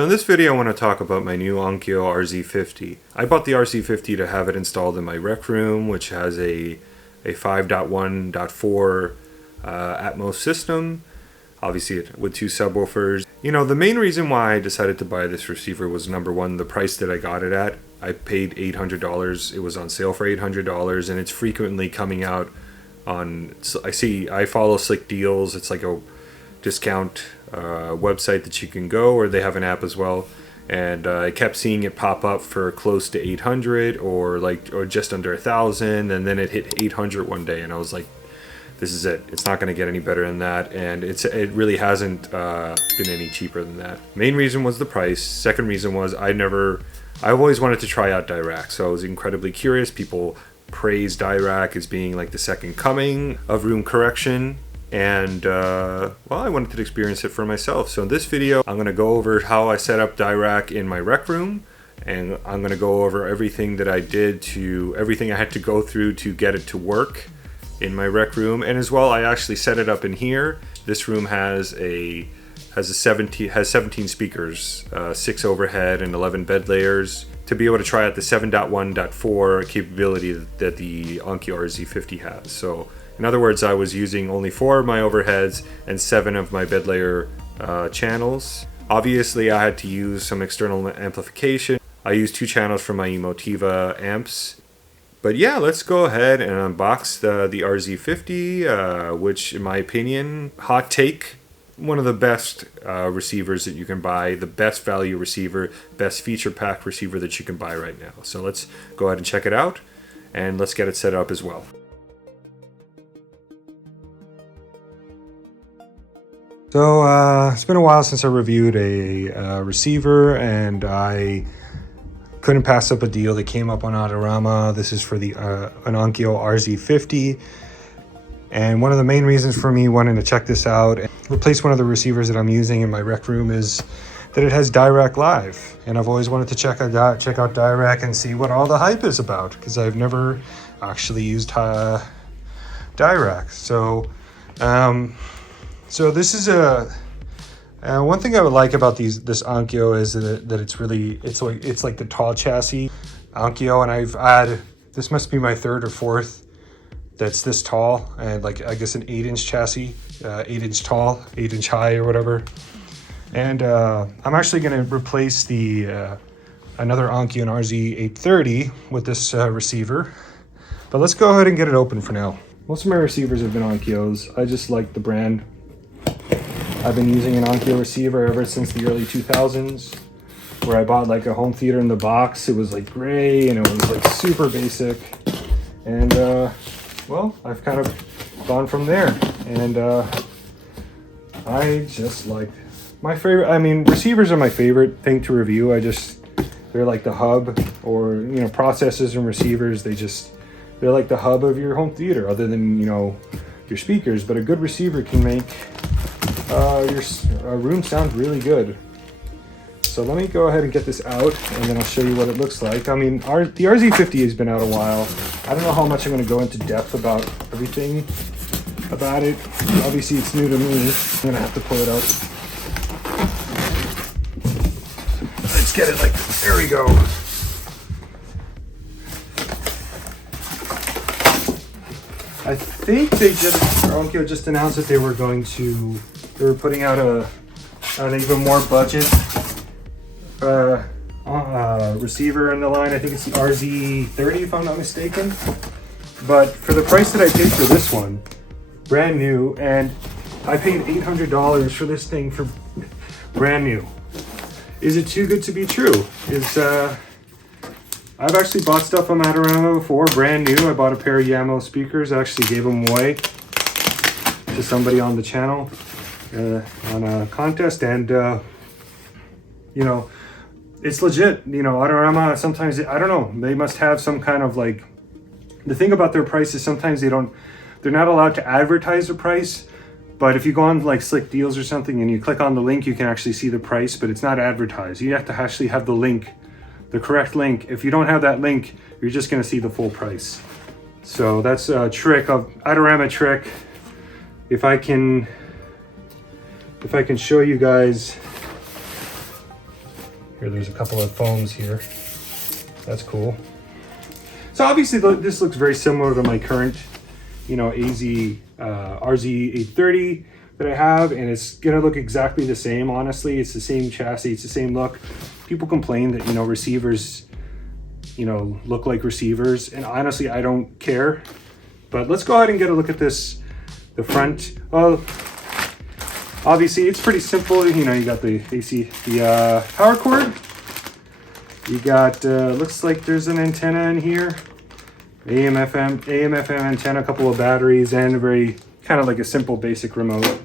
So in this video I want to talk about my new Onkyo RZ50. I bought the RZ50 to have it installed in my rec room, which has a 5.1.4 Atmos system, obviously with two subwoofers. You know, the main reason why I decided to buy this receiver was number one, the price that I got it at. I paid $800. It was on sale for $800, and it's frequently coming out on, I follow Slick Deals. It's like a discount website that you can go, or they have an app as well, and I kept seeing it pop up for close to 800 or just under 1,000, and then it hit 800 one day, and I was like, this is it. It's not going to get any better than that, and it really hasn't been any cheaper than that. Main reason was the price. Second reason was I've always wanted to try out Dirac, so I was incredibly curious. People praise Dirac as being like the second coming of room correction, and well, I wanted to experience it for myself. So in this video I'm going to go over how I set up Dirac in my rec room, and I'm going to go over everything that I did everything I had to go through to get it to work in my rec room. And as well, I actually set it up in here. This room has 17 speakers, 6 overhead and 11 bed layers, to be able to try out the 7.1.4 capability that the Onkyo RZ50 has. So in other words, I was using only 4 of my overheads and 7 of my bed layer channels. Obviously, I had to use some external amplification. I used 2 channels from my Emotiva amps. But yeah, let's go ahead and unbox the RZ50, which in my opinion, hot take, one of the best receivers that you can buy, the best value receiver, best feature pack receiver that you can buy right now. So let's go ahead and check it out, and let's get it set up as well. So it's been a while since I reviewed a receiver, and I couldn't pass up a deal that came up on Autorama. This is for the an Onkyo RZ50. And one of the main reasons for me wanting to check this out and replace one of the receivers that I'm using in my rec room is that it has Dirac Live. And I've always wanted to check out Dirac and see what all the hype is about, because I've never actually used Dirac. So this is one thing I would like about this Onkyo is that it's like the tall chassis Onkyo, and this must be my 3rd or 4th that's this tall, and like I guess an 8-inch chassis, 8-inch tall, 8-inch high or whatever. And I'm actually going to replace another Onkyo RZ830 with this receiver. But let's go ahead and get it open for now. Most of my receivers have been Onkyos. I just like the brand. I've been using an Onkyo receiver ever since the early 2000s, where I bought like a home theater in the box. It was like gray and it was like super basic. And well, I've kind of gone from there. And I just like my favorite. I mean, receivers are my favorite thing to review. They're like the hub, or you know, processors and receivers. They're like the hub of your home theater, other than, you know, your speakers. But a good receiver can make your room sound really good. So let me go ahead and get this out, and then I'll show you what it looks like. I mean, the RZ50 has been out a while. I don't know how much I'm going to go into depth about everything about it. Obviously, it's new to me. I'm going to have to pull it out. Let's get it like this. There we go. I think Onkyo just announced that they were putting out an even more budget receiver in the line. I think it's the RZ30 if I'm not mistaken. But for the price that I paid for this one, brand new, and I paid $800 for this thing for brand new. Is it too good to be true? I've actually bought stuff from Autorama before, brand new. I bought a pair of Yamo speakers. I actually gave them away to somebody on the channel on a contest, and you know, it's legit. You know, Autorama, sometimes, I don't know, they must have some kind of like, the thing about their price is sometimes they're not allowed to advertise the price, but if you go on like Slick Deals or something and you click on the link, you can actually see the price, but it's not advertised. You have to actually have the link, the correct link. If you don't have that link, you're just going to see the full price. So that's a trick of Autorama trick. If I can show you guys Here, there's a couple of phones here. That's cool. So obviously this looks very similar to my current, you know, RZ50 that I have, and it's gonna look exactly the same. Honestly, it's the same chassis, it's the same look. People complain that, you know, receivers, you know, look like receivers, and honestly, I don't care. But let's go ahead and get a look at this, the front. Well, obviously it's pretty simple. You know, you got the AC, the power cord. You got, looks like there's an antenna in here. AM, FM antenna, a couple of batteries, and a very kind of like a simple basic remote.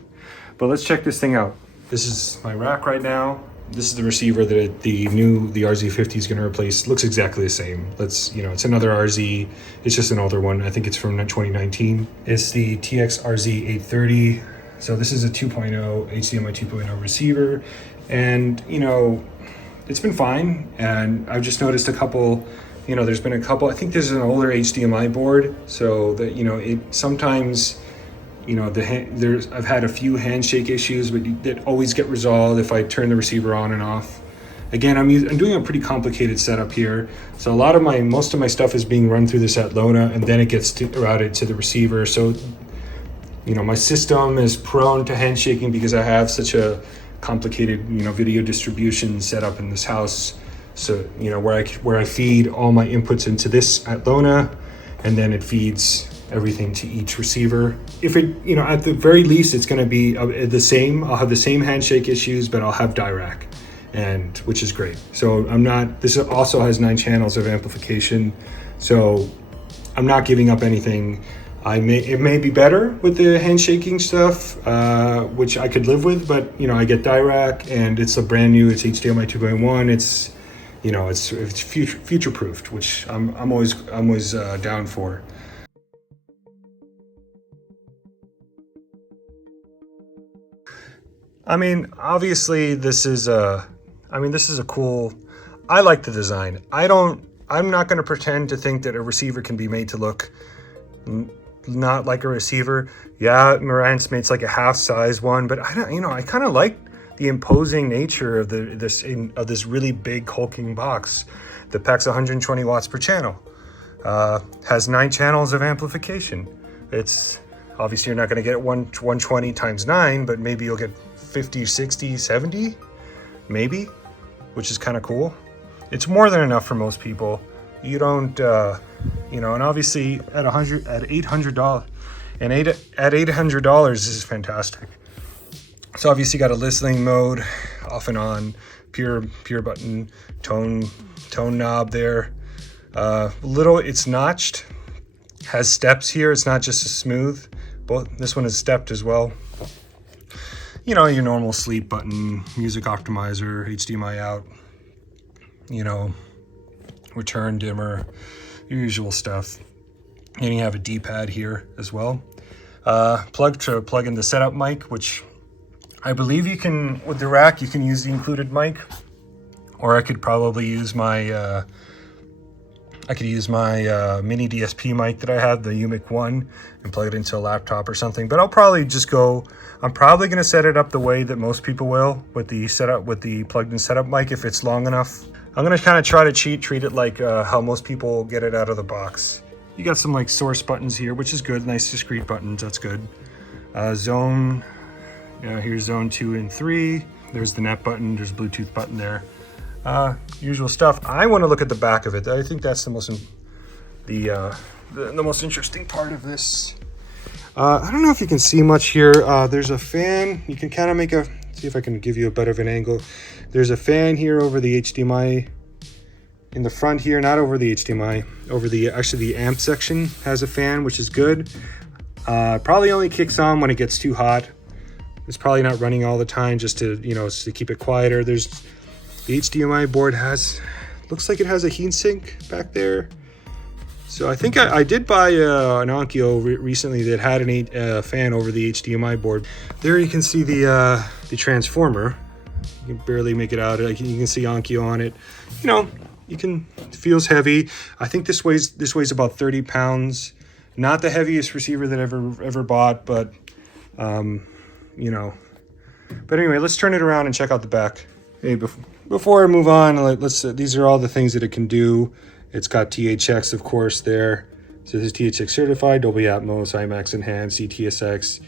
But let's check this thing out. This is my rack right now. This is the receiver that the RZ50 is going to replace. Looks exactly the same. You know, it's another RZ. It's just an older one. I think it's from 2019. It's the TX-RZ50. So this is a 2.0 HDMI 2.0 receiver, and you know, it's been fine. And I've just noticed a couple. You know, there's been a couple. I think there's an older HDMI board, so that, you know, it sometimes, you know, I've had a few handshake issues, but that always get resolved if I turn the receiver on and off. Again, I'm doing a pretty complicated setup here, so most of my stuff is being run through this at Lona, and then it gets routed to the receiver. So, you know, my system is prone to handshaking because I have such a complicated, you know, video distribution setup in this house. So, you know, where I feed all my inputs into this at Lona, and then it feeds everything to each receiver. If it, you know, at the very least, it's going to be the same. I'll have the same handshake issues, but I'll have Dirac, and which is great. So this also has 9 channels of amplification. So I'm not giving up anything. It may be better with the handshaking stuff, which I could live with, but you know, I get Dirac, and it's it's HDMI 2.1. It's, you know, it's future proofed, which I'm always down for. I mean, obviously this is a cool. I like the design. I'm not going to pretend to think that a receiver can be made to look not like a receiver. Yeah, Marantz made like a half size one, but I kind of like the imposing nature of this really big hulking box that packs 120 watts per channel. Has 9 channels of amplification. It's obviously, you're not going to get 120 times 9, but maybe you'll get 50, 60, 70, maybe, which is kind of cool. It's more than enough for most people. You don't, you know, and obviously at $800, and at $800, this is fantastic. So obviously you got a listening mode, off and on, pure button, tone knob there. It's notched, has steps here. It's not just a smooth. This one is stepped as well. You know, your normal sleep button, music optimizer, HDMI out, you know, return dimmer, your usual stuff. And you have a D-pad here as well. Plug in the setup mic, which I believe you can, with the rack, you can use the included mic, or I could probably use my mini DSP mic that I have, the UMIK one, and plug it into a laptop or something. But I'll probably I'm probably going to set it up the way that most people will, with the plugged-in setup mic, if it's long enough. I'm going to kind of try to treat it like how most people get it out of the box. You got some like source buttons here, which is good. Nice discrete buttons. That's good. Zone. Here's zone 2 and 3. There's the net button. There's a Bluetooth button there. Usual stuff. I want to look at the back of it. I think that's the most interesting part of this. I don't know if you can see much here. There's a fan. You can kind of see if I can give you a better of an angle. There's a fan here over the HDMI in the front here, not over the HDMI, actually the amp section has a fan, which is good. Probably only kicks on when it gets too hot. It's probably not running all the time, just to, you know, to keep it quieter. There's the HDMI board looks like it has a heatsink back there. So I think I did buy an Onkyo recently that had a fan over the HDMI board. There you can see the transformer. You can barely make it out. You can see Onkyo on it. You know, it feels heavy. I think this weighs about 30 pounds. Not the heaviest receiver that I've ever bought, but you know. But anyway, let's turn it around and check out the back. Hey, before I move on, let's these are all the things that it can do. It's got THX, of course, there. So this is THX certified, Dolby Atmos, IMAX Enhanced, CTSX,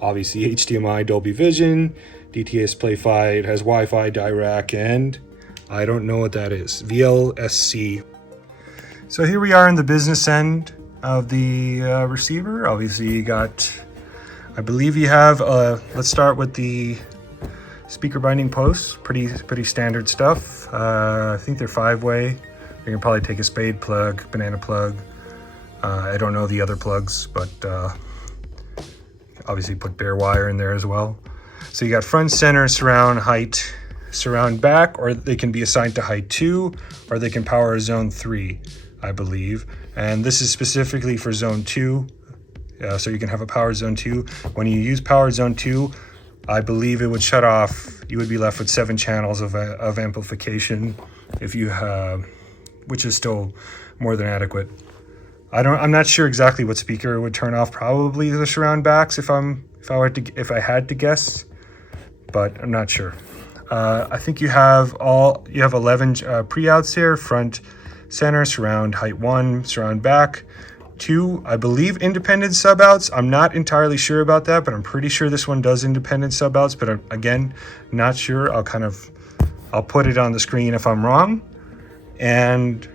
obviously HDMI, Dolby Vision, DTS Play-Fi. It has Wi-Fi, Dirac, and I don't know what that is, VLSC. So here we are in the business end of the receiver. Obviously you got, I believe you have, let's start with the speaker binding posts, pretty standard stuff. I think they're 5-way. You can probably take a spade plug, banana plug. I don't know the other plugs, but obviously put bare wire in there as well. So you got front, center, surround, height, surround back, or they can be assigned to height 2, or they can power zone 3, I believe. And this is specifically for zone 2. So you can have a powered zone 2. When you use powered zone 2, I believe it would shut off. You would be left with 7 channels of amplification, if you have, which is still more than adequate. I'm not sure exactly what speaker would turn off. Probably the surround backs if I had to guess, but I'm not sure. I think you have 11 pre-outs here: front, center, surround, height 1, surround back 2. I believe independent sub outs. I'm not entirely sure about that, but I'm pretty sure this one does independent sub outs. But again, not sure. I'll put it on the screen if I'm wrong. And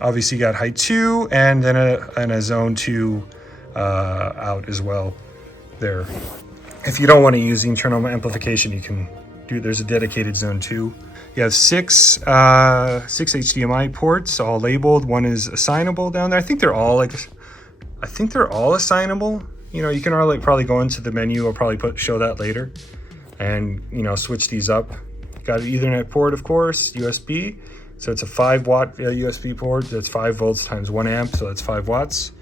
obviously you got height 2 and then a zone 2 out as well there. If you don't want to use the internal amplification, you can do, there's a dedicated zone 2. You have 6 HDMI ports, all labeled. One is assignable down there. I think they're all assignable. You know, you can probably go into the menu. I'll probably show that later, and switch these up. Got an Ethernet port, of course, USB. So it's a 5-watt USB port. That's 5 volts times 1 amp, so that's 5 watts.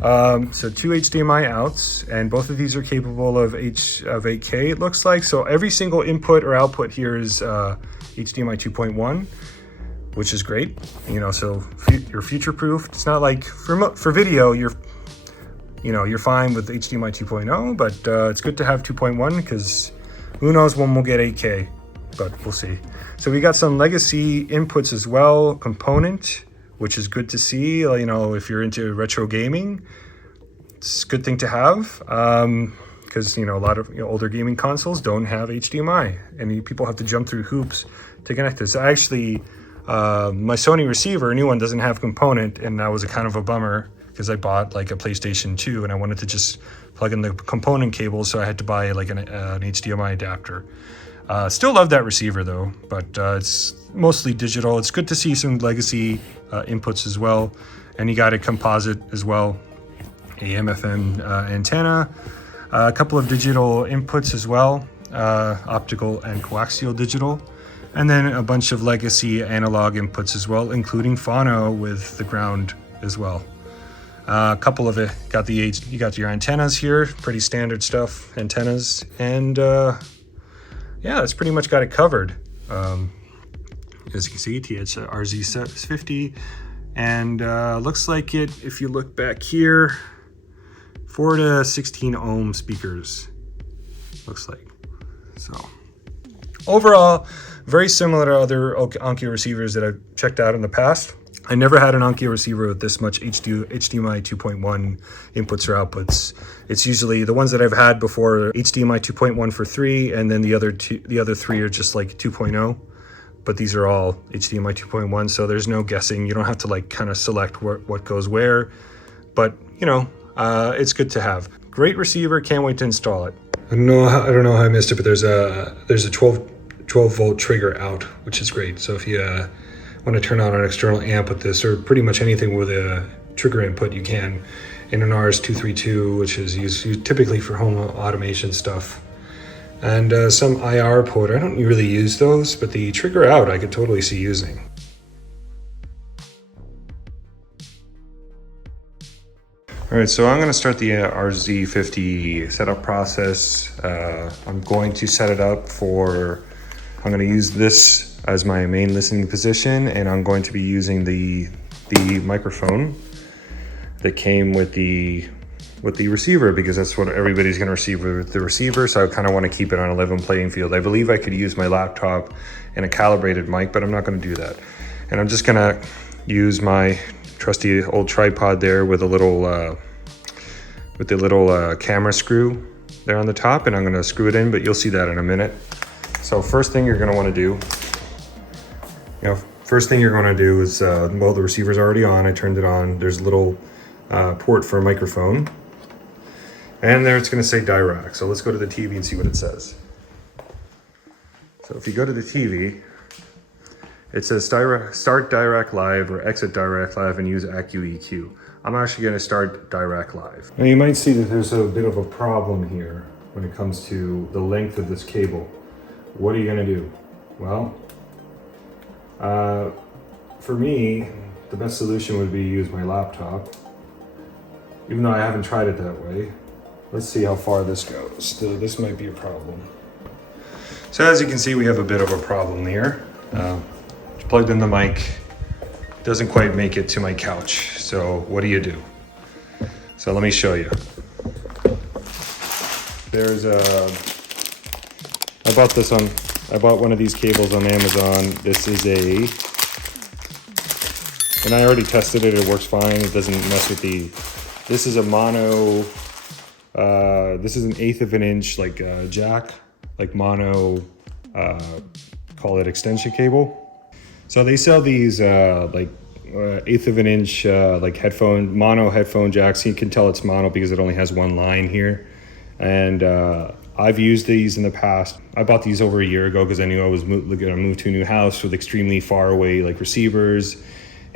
So 2 HDMI outs, and both of these are capable of 8K, it looks like. So every single input or output here is HDMI 2.1, which is great. So you're future-proof. It's not like for video, you're fine with HDMI 2.0, but it's good to have 2.1 because who knows when we'll get 8K, but we'll see. So we got some legacy inputs as well, component, which is good to see. If you're into retro gaming, it's a good thing to have, because a lot of older gaming consoles don't have HDMI, and people have to jump through hoops to connect this. Actually, my Sony receiver, a new one, doesn't have component, and that was a kind of a bummer because I bought like a PlayStation 2 and I wanted to just plug in the component cable, so I had to buy like an HDMI adapter. Still love that receiver though, but it's mostly digital. It's good to see some legacy inputs as well. And you got a composite as well, AM, FM antenna, a couple of digital inputs as well, optical and coaxial digital, and then a bunch of legacy analog inputs as well, including phono with the ground as well. A couple of it, you got your antennas here, pretty standard stuff, antennas, and yeah, that's pretty much got it covered. As you can see, TX-RZ50, and looks like it, if you look back here, 4 to 16 ohm speakers, looks like. So overall, very similar to other Onkyo receivers that I've checked out in the past. I never had an Onkyo receiver with this much HDMI 2.1 inputs or outputs. It's usually the ones that I've had before, HDMI 2.1 for 3, and then the other 3 are just like 2.0. But these are all HDMI 2.1, so there's no guessing. You don't have to like kind of select what goes where. But it's good to have. Great receiver. Can't wait to install it. I don't know how I missed it, but there's a 12 volt trigger out, which is great. So if you want to turn on an external amp with this, or pretty much anything with a trigger input, you can. In an RS232, which is used typically for home automation stuff. And some IR port. I don't really use those, but the trigger out I could totally see using. All right, so I'm going to start the RZ50 setup process. I'm going to set it up I'm going to use this as my main listening position, and I'm going to be using the microphone that came with the with the receiver, because that's what everybody's going to receive with the receiver. So I kind of want to keep it on a level playing field. I believe I could use my laptop and a calibrated mic, but I'm not going to do that. And I'm just going to use my trusty old tripod there with a little camera screw there on the top, and I'm going to screw it in, but you'll see that in a minute. So first thing you're going to want to do, is, well, the receiver's already on. I turned it on. There's a little port for a microphone, and there it's going to say Dirac. So let's go to the TV and see what it says. So if you go to the TV, it says start Dirac Live or exit Dirac Live and use AccuEQ. I'm actually going to start Dirac Live. Now you might see that there's a bit of a problem here when it comes to the length of this cable. What are you going to do? Well, for me, the best solution would be to use my laptop, even though I haven't tried it that way. Let's see how far this goes. This might be a problem. So as you can see, we have a bit of a problem here. Plugged in the mic, doesn't quite make it to my couch. So what do you do? So let me show you. I bought one of these cables on Amazon. This is and I already tested it, it works fine. It doesn't mess with this is a mono, this is an 1/8 of an inch, like jack, like mono, call it extension cable. So they sell these 1/8 of an inch like mono headphone jacks. You can tell it's mono because it only has one line here. And I've used these in the past. I bought these over a year ago because I knew I was going to move to a new house with extremely far away like receivers.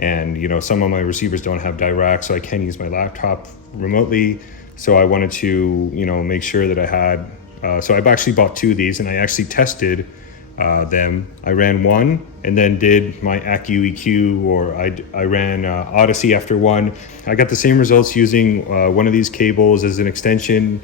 And some of my receivers don't have Dirac, so I can use my laptop remotely. So I wanted to make sure that I had. So I've actually bought 2 of these, and I actually tested them. I ran one and then did my AccuEQ, or I ran Odyssey after one. I got the same results using one of these cables as an extension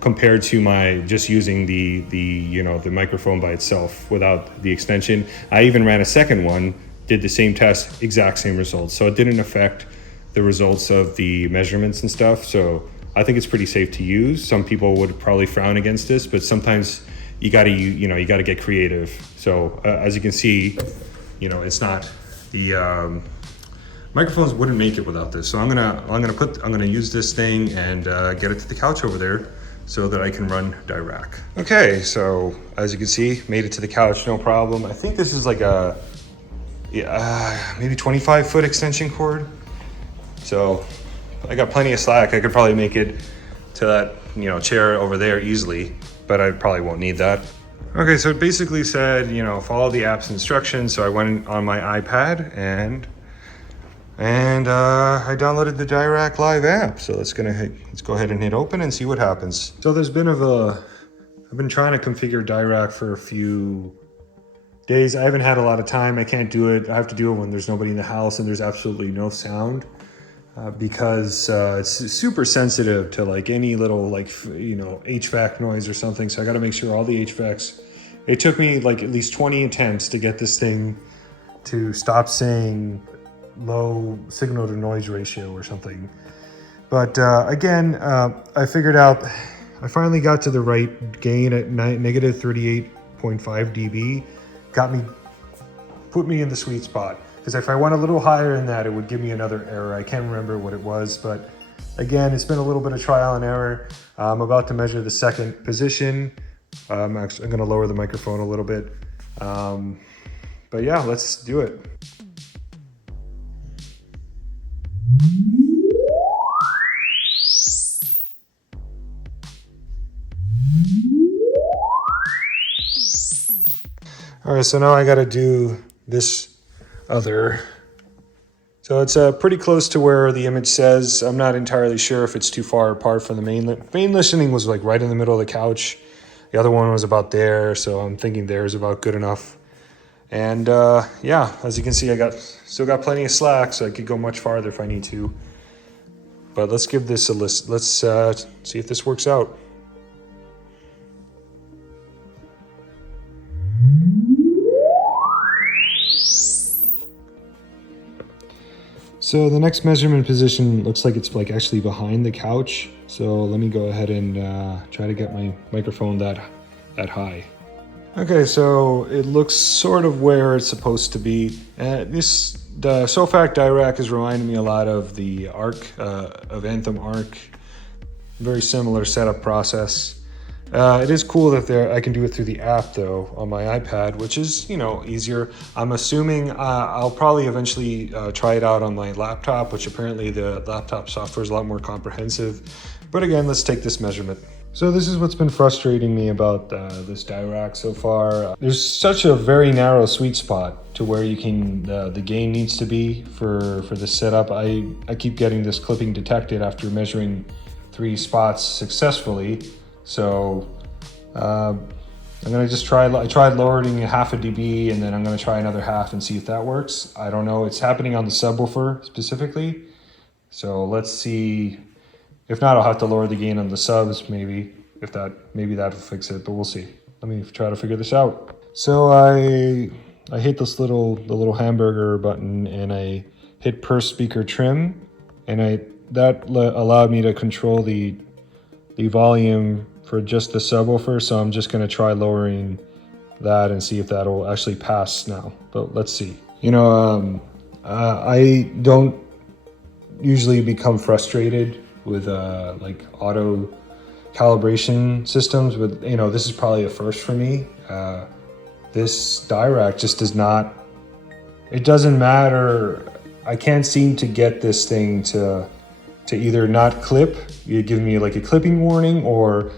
compared to my just using the microphone by itself without the extension. I even ran a second one, did the same test, exact same results. So it didn't affect the results of the measurements and stuff. So I think it's pretty safe to use. Some people would probably frown against this, but sometimes you gotta get creative. So as you can see, it's not the microphones wouldn't make it without this. So I'm gonna use this thing and get it to the couch over there so that I can run Dirac. Okay, so as you can see, made it to the couch, no problem. I think this is like a maybe 25-foot extension cord. So I got plenty of slack. I could probably make it to that chair over there easily, but I probably won't need that. Okay, so it basically said, follow the app's instructions. So I went on my iPad and I downloaded the Dirac Live app. So let's go ahead and hit open and see what happens. So I've been trying to configure Dirac for a few days. I haven't had a lot of time. I can't do it. I have to do it when there's nobody in the house and there's absolutely no sound. Because it's super sensitive to like any little HVAC noise or something. So I got to make sure all the HVACs. It took me like at least 20 attempts to get this thing to stop saying low signal to noise ratio or something. But again, I figured out. I finally got to the right gain at negative 38.5 dB. Put me in the sweet spot. Because if I went a little higher than that, it would give me another error. I can't remember what it was, but again, it's been a little bit of trial and error. I'm about to measure the second position. I'm going to lower the microphone a little bit. But yeah, let's do it. All right, so now I got to do this other. So it's pretty close to where the image says. I'm not entirely sure if it's too far apart from the main listening was like right in the middle of the couch. The other one was about there, so I'm thinking there is about good enough. And yeah, as you can see, still got plenty of slack, so I could go much farther if I need to. But let's give this a list. Let's see if this works out. So the next measurement position looks like it's like actually behind the couch. So let me go ahead and try to get my microphone that high. Okay, so it looks sort of where it's supposed to be. The Sofac Dirac is reminding me a lot of the Arc, of Anthem Arc. Very similar setup process. It is cool that I can do it through the app though on my iPad, which is, you know, easier. I'm assuming I'll probably eventually try it out on my laptop, which apparently the laptop software is a lot more comprehensive. But again, let's take this measurement. So this is what's been frustrating me about this Dirac so far. There's such a very narrow sweet spot to where you can, the gain needs to be for this setup. I keep getting this clipping detected after measuring 3 spots successfully. So I'm gonna just I tried lowering half a dB, and then I'm gonna try another half and see if that works. I don't know, it's happening on the subwoofer specifically. So let's see. If not, I'll have to lower the gain on the subs, maybe that'll fix it, but we'll see. Let me try to figure this out. So I hit the little hamburger button, and I hit per speaker trim, and that allowed me to control the volume for just the subwoofer. So I'm just gonna try lowering that and see if that'll actually pass now, but let's see. You know, I don't usually become frustrated with like auto calibration systems, but you know, this is probably a first for me. This Dirac just does not, it doesn't matter. I can't seem to get this thing to either not clip, you give me like a clipping warning, or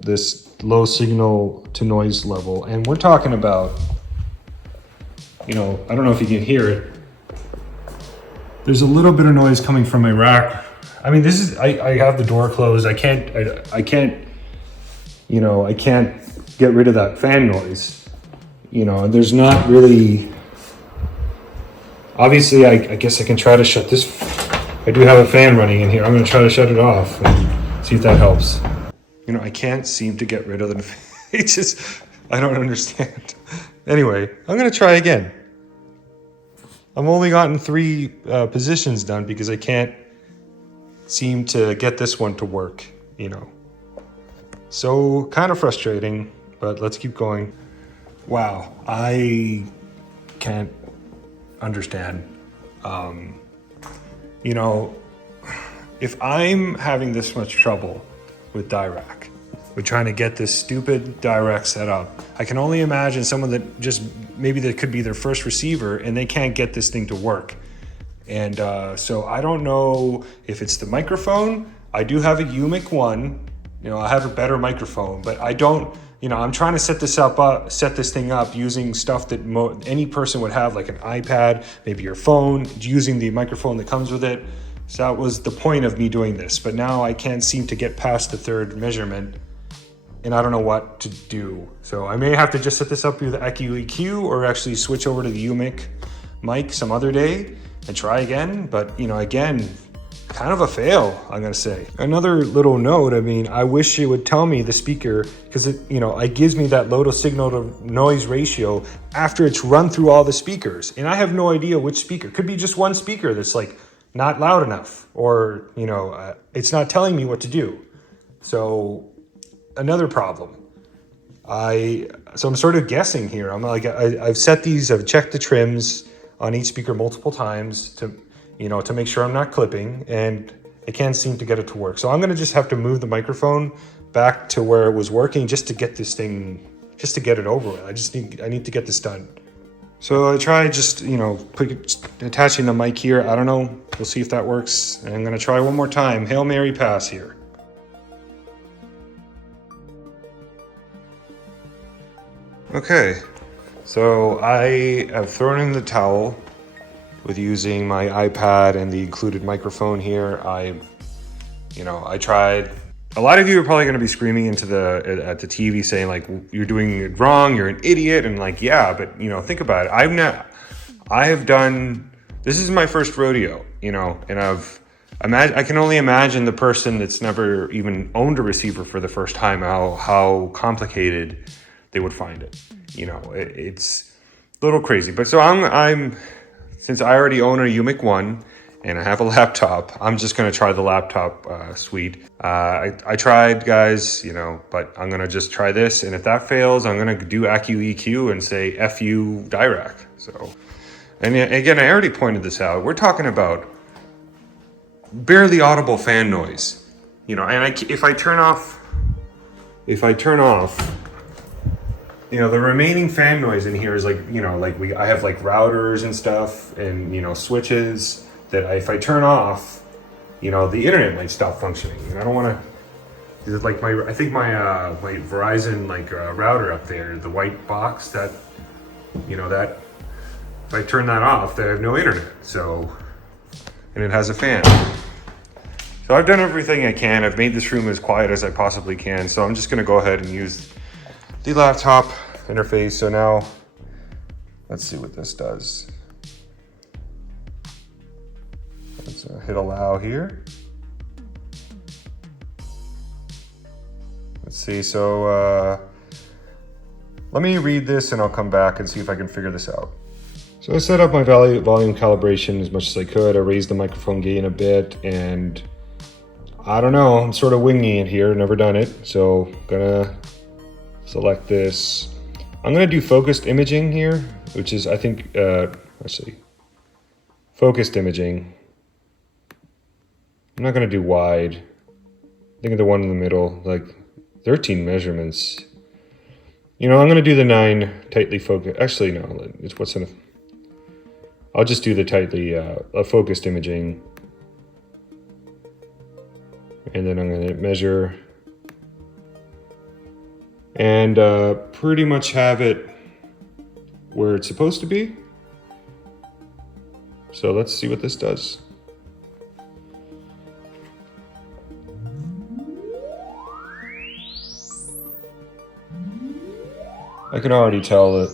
this low signal to noise level. And we're talking about, you know, I don't know if you can hear it. There's a little bit of noise coming from my rack. I mean, this is, I have the door closed. I can't, you know, I can't get rid of that fan noise. You know, there's not really, obviously I guess I can try to shut this. I do have a fan running in here. I'm gonna try to shut it off and see if that helps. You know, I can't seem to get rid of the, it's just, I don't understand. Anyway, I'm gonna try again. I've only gotten 3 positions done because I can't seem to get this one to work, you know. So kind of frustrating, but let's keep going. Wow, I can't understand. You know, if I'm having this much trouble with Dirac, with trying to get this stupid Dirac set up, I can only imagine someone that just, maybe that could be their first receiver and they can't get this thing to work. And so I don't know if it's the microphone. I do have a UMIK 1, you know, I have a better microphone, but I don't, you know, I'm trying to set this thing up using stuff that any person would have, like an iPad, maybe your phone, using the microphone that comes with it. So that was the point of me doing this, but now I can't seem to get past the 3rd measurement, and I don't know what to do. So I may have to just set this up with the EQ, or actually switch over to the UMIK mic some other day and try again. But, you know, again, kind of a fail, I'm gonna say. Another little note, I mean, I wish it would tell me the speaker, because it, you know, it gives me that low signal to noise ratio after it's run through all the speakers. And I have no idea which speaker. Could be just one speaker that's like not loud enough, or, you know, it's not telling me what to do. So another problem. So I'm sort of guessing here. I'm like, I've set these, I've checked the trims on each speaker multiple times to, you know, to make sure I'm not clipping, and I can't seem to get it to work. So I'm gonna just have to move the microphone back to where it was working just to get this thing, just to get it over with. I need to get this done. So I tried just, you know, attaching the mic here. I don't know, we'll see if that works. And I'm gonna try one more time. Hail Mary pass here. Okay, so I have thrown in the towel with using my iPad and the included microphone here. I tried. A lot of you are probably going to be screaming at the TV saying like, you're doing it wrong, you're an idiot, and like, yeah, but you know, think about it. This is my first rodeo, you know, and I can only imagine the person that's never even owned a receiver for the first time, how complicated they would find it. You know, it's a little crazy. But so I'm since I already own a UMIK 1 and I have a laptop, I'm just gonna try the laptop suite. I tried, guys, you know, but I'm gonna just try this, and if that fails, I'm gonna do AccuEQ and say F you Dirac. So, and again, I already pointed this out. We're talking about barely audible fan noise, you know. And if I turn off, you know, the remaining fan noise in here is like, you know, like I have like routers and stuff, and you know, switches that if I turn off, you know, the internet might stop functioning, and I don't want to. Is it like I think my Verizon like router up there, the white box that, you know, that if I turn that off, they have no internet. So, and it has a fan. So I've done everything I can. I've made this room as quiet as I possibly can. So I'm just gonna go ahead and use the laptop interface. So now, let's see what this does. Let's hit allow here. Let's see, so let me read this and I'll come back and see if I can figure this out. So I set up my volume calibration as much as I could. I raised the microphone gain a bit, and I don't know, I'm sort of winging it here, never done it. So gonna select this. I'm gonna do focused imaging here, which is, I think, let's see, focused imaging. I'm not gonna do wide. I think of the one in the middle, like 13 measurements. You know, I'm gonna do the 9 tightly focused. Actually, no, it's what's in the, I'll just do the tightly focused imaging. And then I'm gonna measure and pretty much have it where it's supposed to be. So let's see what this does. I can already tell that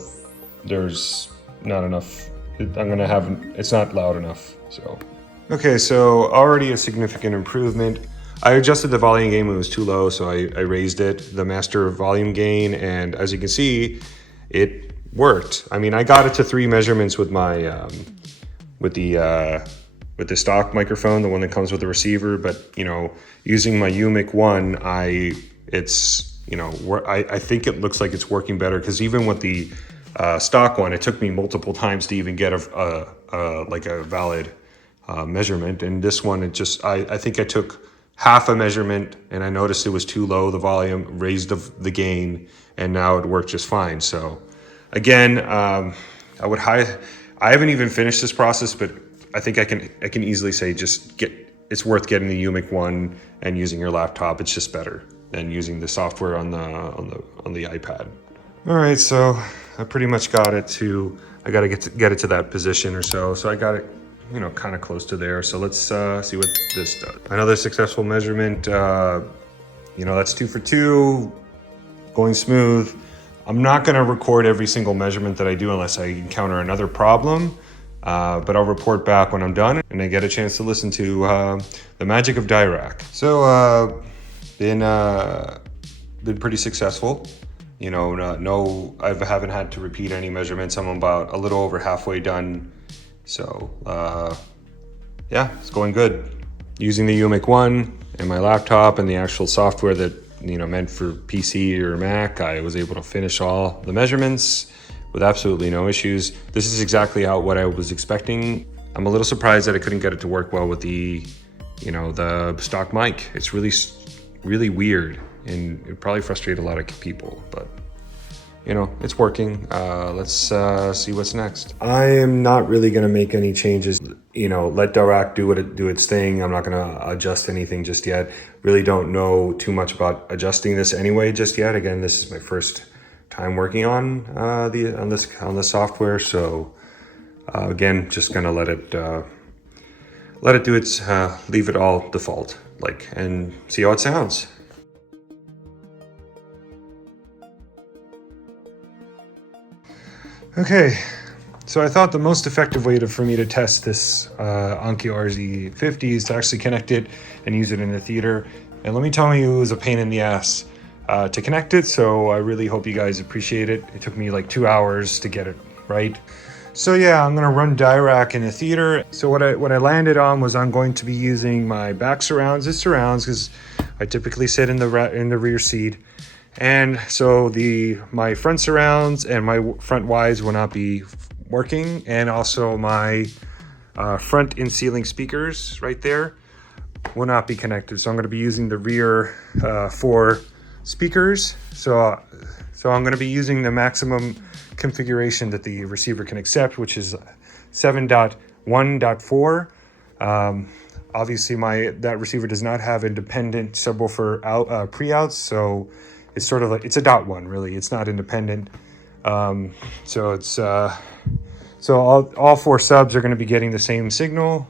there's not enough. It's not loud enough, so. Okay, so already a significant improvement. I adjusted the volume gain when it was too low, so I raised it, the master volume gain, and as you can see, it worked. I mean, I got it to 3 measurements with my, with the stock microphone, the one that comes with the receiver, but you know, using my UMIK 1, you know, I think it looks like it's working better, because even with the stock one, it took me multiple times to even get like a valid measurement. And this one, it just, I think I took half a measurement and I noticed it was too low, the volume, raised the gain, and now it worked just fine. So again, I haven't even finished this process, but I think I can easily say it's worth getting the UMIK 1 and using your laptop. It's just better than using the software on the iPad. All right, so I pretty much got it to, I got to get it to that position or so. So I got it, you know, kind of close to there. So let's see what this does. Another successful measurement. You know, that's 2 for 2, going smooth. I'm not going to record every single measurement that I do unless I encounter another problem. But I'll report back when I'm done and I get a chance to listen to the magic of Dirac. So been pretty successful. You know, I haven't had to repeat any measurements. I'm about a little over halfway done. So yeah, it's going good. Using the UMIK 1 and my laptop and the actual software that, you know, meant for PC or Mac, I was able to finish all the measurements with absolutely no issues. This is exactly what I was expecting. I'm a little surprised that I couldn't get it to work well with the, you know, the stock mic. It's really weird, and it probably frustrated a lot of people, but you know, it's working. Let's see what's next. I am not really gonna make any changes. You know, let Dirac do its thing. I'm not gonna adjust anything just yet. Really don't know too much about adjusting this anyway just yet. Again, this is my first time working on the software, so again, just gonna let it do its leave it all default, like, and see how it sounds. Okay, so I thought the most effective way for me to test this Onkyo RZ50 is to actually connect it and use it in the theater. And let me tell you, it was a pain in the ass to connect it, so I really hope you guys appreciate it. It took me like 2 hours to get it right. So yeah, I'm gonna run Dirac in the theater. So what I landed on was I'm going to be using my back surrounds as surrounds because I typically sit in the rear seat, and so my front surrounds and my front wides will not be working, and also my front in ceiling speakers right there will not be connected. So I'm going to be using the rear 4 speakers. So I'm going to be using the maximum configuration that the receiver can accept, which is 7.1.4. Obviously, that receiver does not have independent subwoofer pre-outs, so it's sort of like it's a .1 really. It's not independent. So it's so all 4 subs are going to be getting the same signal.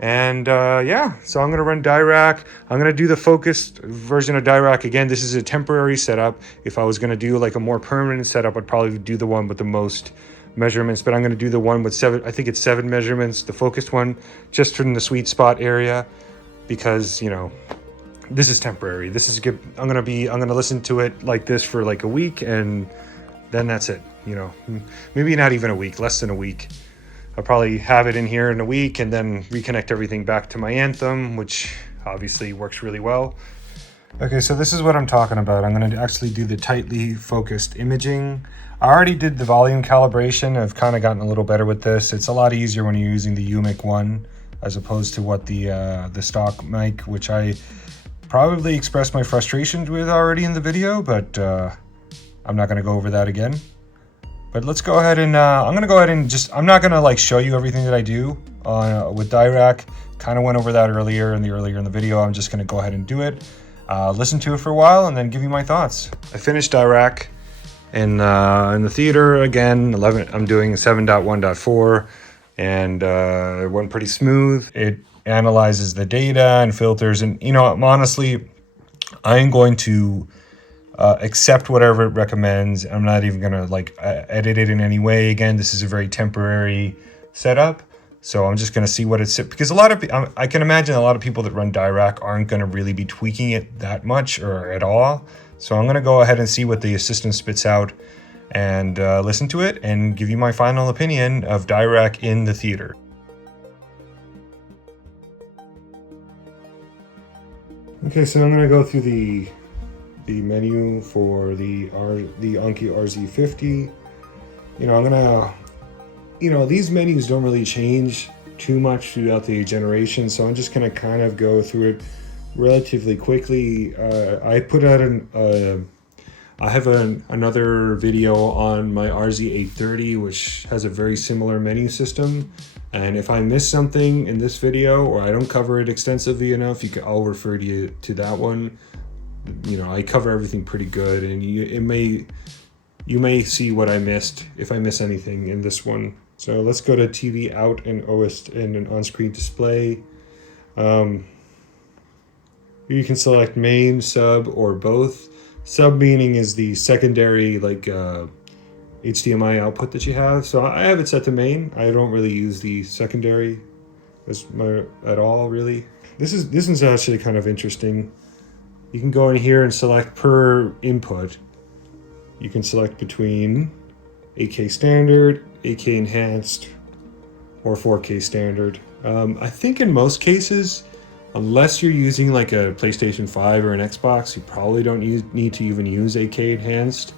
And yeah, so I'm going to run Dirac. I'm going to do the focused version of Dirac. Again, this is a temporary setup. If I was going to do like a more permanent setup, I'd probably do the one with the most measurements, but I'm going to do the one with 7, I think it's 7 measurements, the focused one, just from the sweet spot area, because, you know, this is temporary. This is good. I'm going to listen to it like this for like a week, and then that's it, you know, maybe not even a week, less than a week. I'll probably have it in here in a week and then reconnect everything back to my Anthem, which obviously works really well. Okay, so this is what I'm talking about. I'm going to actually do the tightly focused imaging. I already did the volume calibration. I've kind of gotten a little better with this. It's a lot easier when you're using the UMIK one as opposed to what the stock mic, which I probably expressed my frustrations with already in the video, but I'm not going to go over that again. But let's go ahead and I'm going to go ahead and I'm not going to like show you everything that I do with Dirac. Kind of went over that earlier in the video. I'm just going to go ahead and do it. Listen to it for a while and then give you my thoughts. I finished Dirac in the theater again. I'm doing 7.1.4, and it went pretty smooth. It analyzes the data and filters, and you know, honestly, I'm going to accept whatever it recommends. I'm not even gonna like edit it in any way. Again, this is a very temporary setup, so I'm just gonna see what it's, because I can imagine a lot of people that run Dirac aren't gonna really be tweaking it that much or at all. So I'm gonna go ahead and see what the system spits out and listen to it and give you my final opinion of Dirac in the theater. Okay, so I'm gonna go through the menu for the Onkyo RZ50. You know, these menus don't really change too much throughout the generation, so I'm just gonna kind of go through it relatively quickly. I put out I have another video on my RZ830, which has a very similar menu system. And if I miss something in this video or I don't cover it extensively enough, I'll refer you to that one. You know, I cover everything pretty good, and you may see what I missed if I miss anything in this one. So let's go to TV out and OS and an on-screen display. You can select main, sub, or both. Sub meaning is the secondary like HDMI output that you have. So I have it set to main. I don't really use the secondary at all, really. This is actually kind of interesting. You can go in here and select per input. You can select between 8K standard, 8K enhanced, or 4K standard. I think in most cases, unless you're using like a PlayStation 5 or an Xbox, you probably don't need to even use 8K enhanced.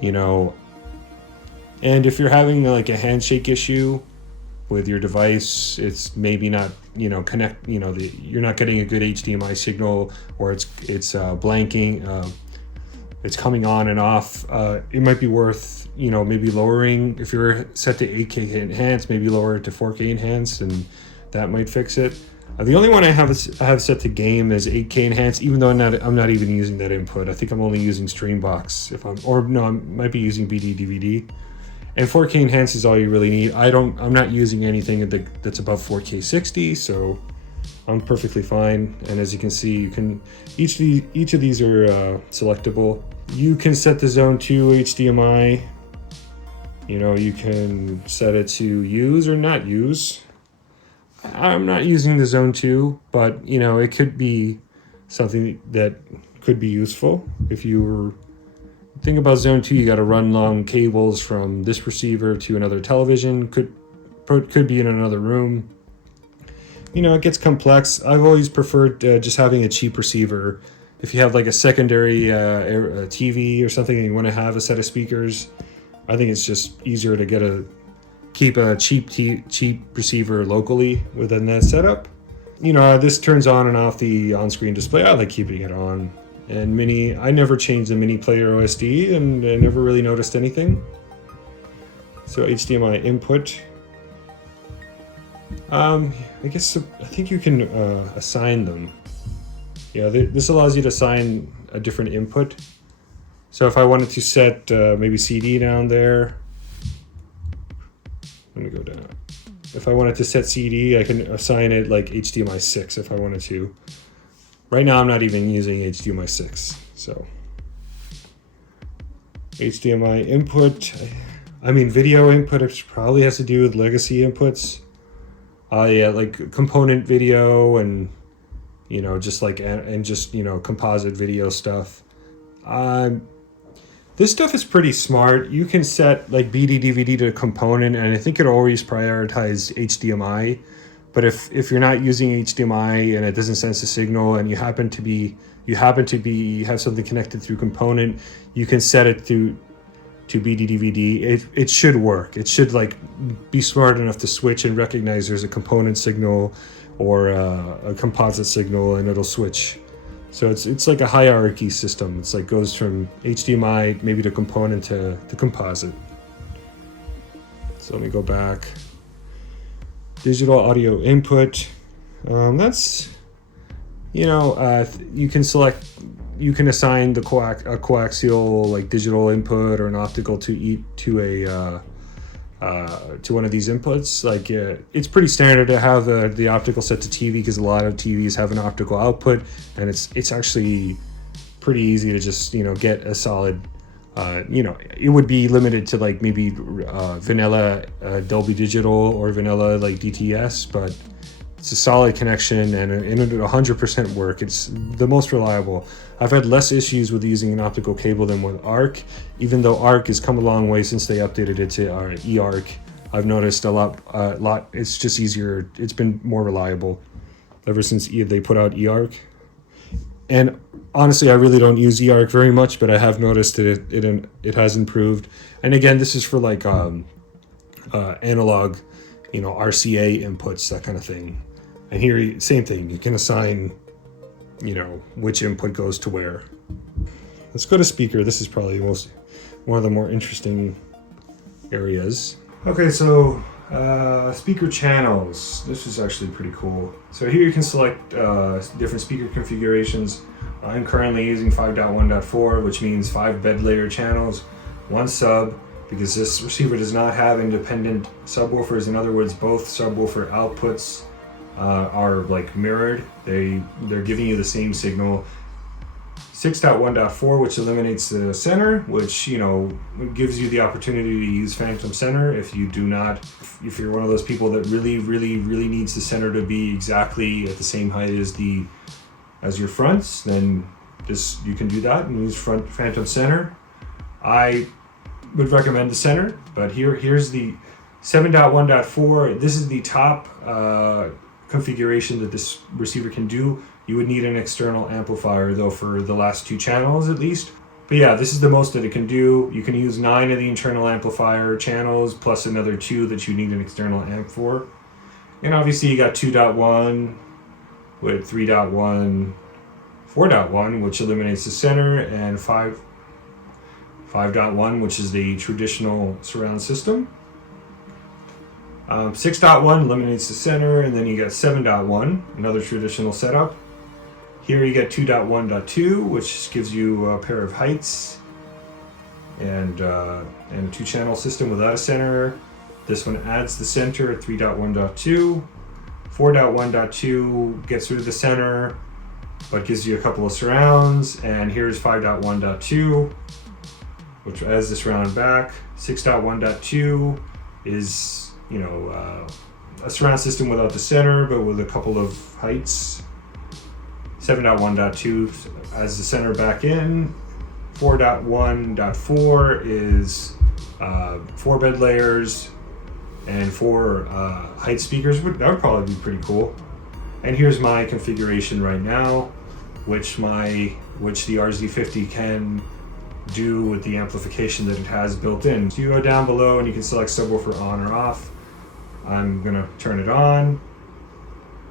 You know, and if you're having like a handshake issue with your device, it's maybe not, you know, you're not getting a good HDMI signal, or it's blanking, it's coming on and off. It might be worth, you know, maybe lowering, if you're set to 8K enhanced, maybe lower it to 4K enhanced, and that might fix it. The only one I have set to game is 8K enhanced, even though I'm not even using that input. I think I'm only using Streambox I might be using BD DVD. And 4K enhanced is all you really need. I'm not using anything that's above 4K 60, so I'm perfectly fine. And as you can see, each of these are selectable. You can set the Zone 2 HDMI. You know, you can set it to use or not use. I'm not using the Zone 2, but you know, it could be something that could be useful if you were thing about Zone 2, you got to run long cables from this receiver to another television. Could be in another room. You know, it gets complex. I've always preferred just having a cheap receiver. If you have like a secondary a TV or something and you want to have a set of speakers, I think it's just easier to keep a cheap receiver locally within that setup. You know, this turns on and off the on-screen display. I like keeping it on. And I never changed the mini player OSD, and I never really noticed anything. So HDMI input. I think you can assign them. Yeah, this allows you to assign a different input. So if I wanted to set maybe CD down there, let me go down. If I wanted to set CD, I can assign it like HDMI 6 if I wanted to. Right now I'm not even using HDMI 6, so. HDMI input, video input, it probably has to do with legacy inputs. Yeah, like component video and, you know, just composite video stuff. This stuff is pretty smart. You can set like BD DVD to component, and I think it always prioritize HDMI. But if you're not using HDMI and it doesn't sense the signal, and you happen to have something connected through component, you can set it to BD DVD. It should work. It should like be smart enough to switch and recognize there's a component signal or a composite signal, and it'll switch. So it's like a hierarchy system. It's like goes from HDMI maybe to component to composite. So let me go back. Digital audio input. That's, you know, you can assign the coaxial like digital input or an optical to one of these inputs. Like it's pretty standard to have the optical set to TV, because a lot of TVs have an optical output, and it's actually pretty easy to just, you know, get a solid. You know, it would be limited to like maybe vanilla Dolby Digital or vanilla like DTS, but it's a solid connection, and it'll 100% work. It's the most reliable. I've had less issues with using an optical cable than with ARC, even though ARC has come a long way since they updated it to eARC. I've noticed a lot. It's just easier. It's been more reliable ever since they put out eARC. And honestly, I really don't use eARC very much, but I have noticed that it has improved. And again, this is for like analog, you know, RCA inputs, that kind of thing. And here, same thing. You can assign, you know, which input goes to where. Let's go to speaker. This is probably one of the more interesting areas. Okay, so speaker channels. This is actually pretty cool. So here you can select different speaker configurations. I'm currently using 5.1.4, which means 5 bed layer channels, 1 sub, because this receiver does not have independent subwoofers. In other words, both subwoofer outputs are like mirrored. They're giving you the same signal. 6.1.4, which eliminates the center, which, you know, gives you the opportunity to use phantom center if you're one of those people that really needs the center to be exactly at the same height as your fronts, then you can do that and use front phantom center. I would recommend the center, but here's the 7.1.4. This is the top configuration that this receiver can do. You would need an external amplifier though for the last 2 channels at least. But yeah, this is the most that it can do. You can use 9 of the internal amplifier channels plus another 2 that you need an external amp for. And obviously you got 2.1 with 3.1, 4.1, which eliminates the center, and 5.1, which is the traditional surround system. 6.1 eliminates the center, and then you got 7.1, another traditional setup. Here you get 2.1.2, which gives you a pair of heights and a 2-channel system without a center. This one adds the center at 3.1.2. 4.1.2 gets rid of the center, but gives you a couple of surrounds. And here's 5.1.2, which adds the surround back. 6.1.2 is, you know, a surround system without the center, but with a couple of heights. 7.1.2 adds the center back in. 4.1.4 is 4 bed layers and 4 height speakers. That would probably be pretty cool. And here's my configuration right now, which the RZ50 can do with the amplification that it has built in. So you go down below and you can select subwoofer on or off. I'm gonna turn it on.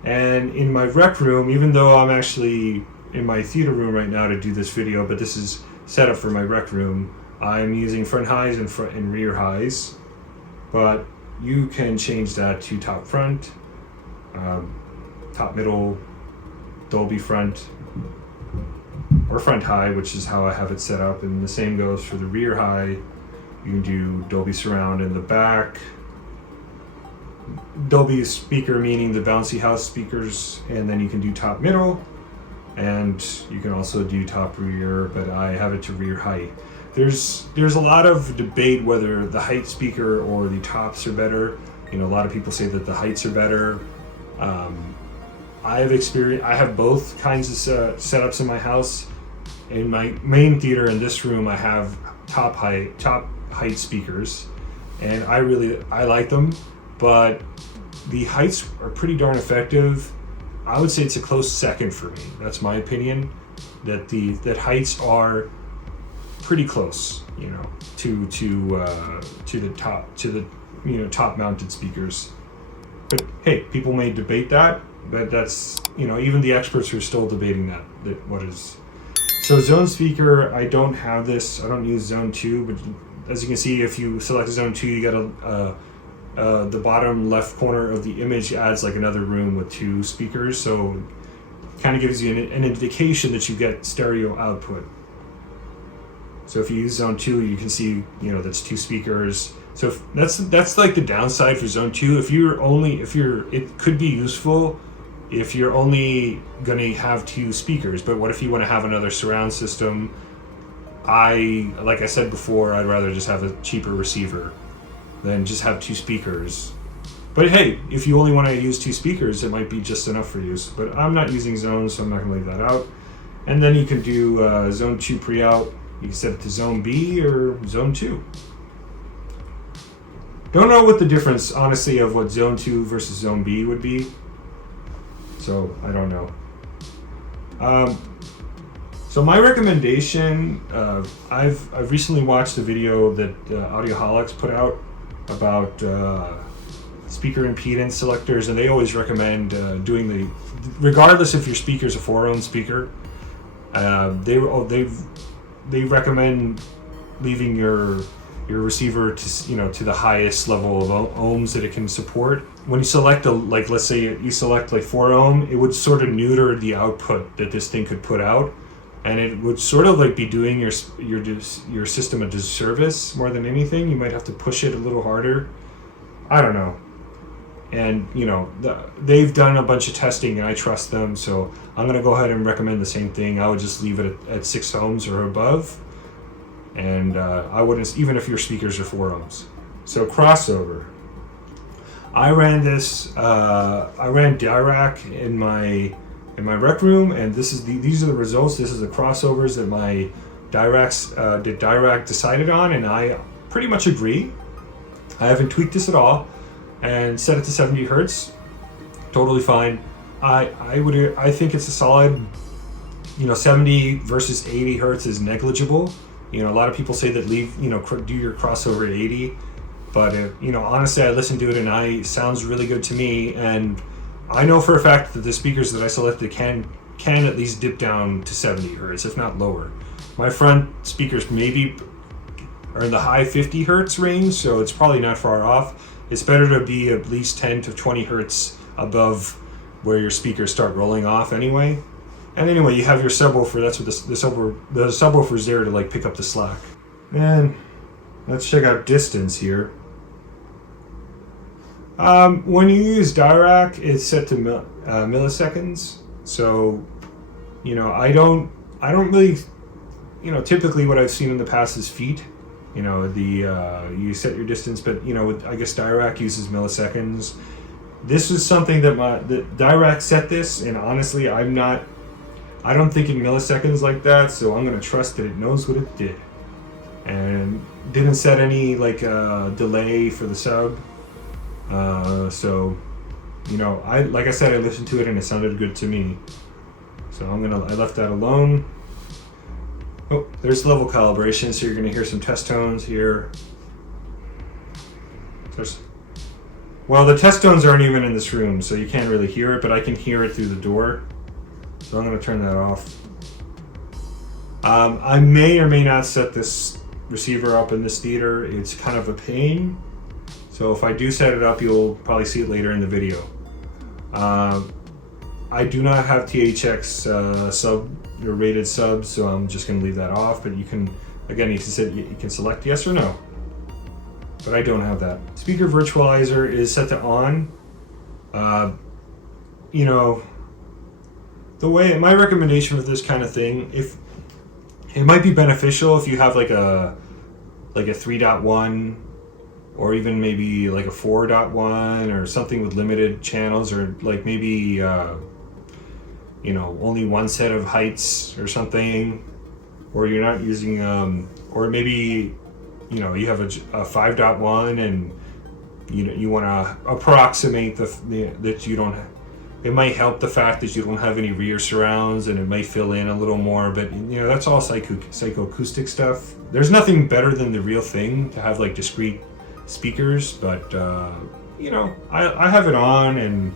And in my rec room, even though I'm actually in my theater room right now to do this video, but this is set up for my rec room, I'm using front highs and rear highs, but you can change that to top front, top middle, Dolby front, or front high, which is how I have it set up. And the same goes for the rear high. You can do Dolby surround in the back, Dolby speaker meaning the bouncy house speakers, and then you can do top middle, and you can also do top rear, but I have it to rear height. There's a lot of debate whether the height speaker or the tops are better. You know, a lot of people say that the heights are better. I have both kinds of setups in my house. In my main theater in this room, I have top height speakers, and I like them, but the heights are pretty darn effective. I would say it's a close second for me. That's my opinion. That heights are pretty close, you know, to the top mounted speakers. But hey, people may debate that, but that's, you know, even the experts are still debating that what is. So zone speaker, I don't have this. I don't use zone 2, but as you can see, if you select zone 2, you got the bottom left corner of the image adds like another room with 2 speakers, so it kind of gives you an indication that you get stereo output. So if you use zone 2, you can see, you know, that's 2 speakers. So that's like the downside for zone 2. It could be useful if you're only going to have 2 speakers, but what if you want to have another surround system? Like I said before, I'd rather just have a cheaper receiver than just have 2 speakers. But hey, if you only want to use 2 speakers, it might be just enough for you. But I'm not using zones, so I'm not going to leave that out. And then you can do zone 2 pre-out. You can set it to zone B or zone 2. Don't know what the difference, honestly, of what zone 2 versus zone B would be. So I don't know. So my recommendation, I've recently watched a video that Audioholics put out about speaker impedance selectors, and they always recommend doing regardless if your speaker's a 4-ohm speaker, they recommend leaving your receiver to the highest level of ohms that it can support. When you select let's say you select like 4 ohm, it would sort of neuter the output that this thing could put out, and it would sort of like be doing your system a disservice more than anything. You might have to push it a little harder. I don't know. And you know, they've done a bunch of testing, and I trust them, so I'm going to go ahead and recommend the same thing. I would just leave it at 6 ohms or above, and I wouldn't, even if your speakers are 4 ohms. So crossover. I ran Dirac in my rec room, and these are the results. This is the crossovers that my Dirac decided on, and I pretty much agree. I haven't tweaked this at all, and set it to 70 hertz. Totally fine. I think it's a solid. 70 versus 80 hertz is negligible. A lot of people say that do your crossover at 80, but honestly, I listened to it and it sounds really good to me, and I know for a fact that the speakers that I selected can at least dip down to 70 hertz, if not lower. My front speakers maybe are in the high 50 hertz range, so it's probably not far off. It's better to be at least 10 to 20 hertz above where your speakers start rolling off anyway. And anyway, you have your subwoofer. That's what the subwoofer is there to like pick up the slack. And let's check out distance here. When you use Dirac, it's set to milliseconds. So, I don't really, typically what I've seen in the past is feet. You set your distance, but I guess Dirac uses milliseconds. This is something that Dirac set this, and honestly, I'm not I don't think in milliseconds like that, so I'm gonna trust that it knows what it did. And didn't set any like delay for the sub. So, you know, like I said, I listened to it and it sounded good to me. So I left that alone. Oh, there's level calibration, so you're gonna hear some test tones here. Well, the test tones aren't even in this room, so you can't really hear it, but I can hear it through the door. So I'm gonna turn that off. I may or may not set this receiver up in this theater. It's kind of a pain. So if I do set it up, you'll probably see it later in the video. I do not have THX rated subs, so I'm just going to leave that off. But you can, again, you can select yes or no. But I don't have that. Speaker virtualizer is set to on. You know, my recommendation for this kind of thing, if it might be beneficial if you have like a 3.1 or even maybe like a 4.1 or something with limited channels, or like maybe you know, only one set of heights or something, or you're not using or maybe, you know, you have a 5.1 and you want to approximate that you don't. It might help the fact that you don't have any rear surrounds, and it may fill in a little more, but you know, that's all psychoacoustic stuff. There's nothing better than the real thing to have like discrete speakers, but you know, I have it on, and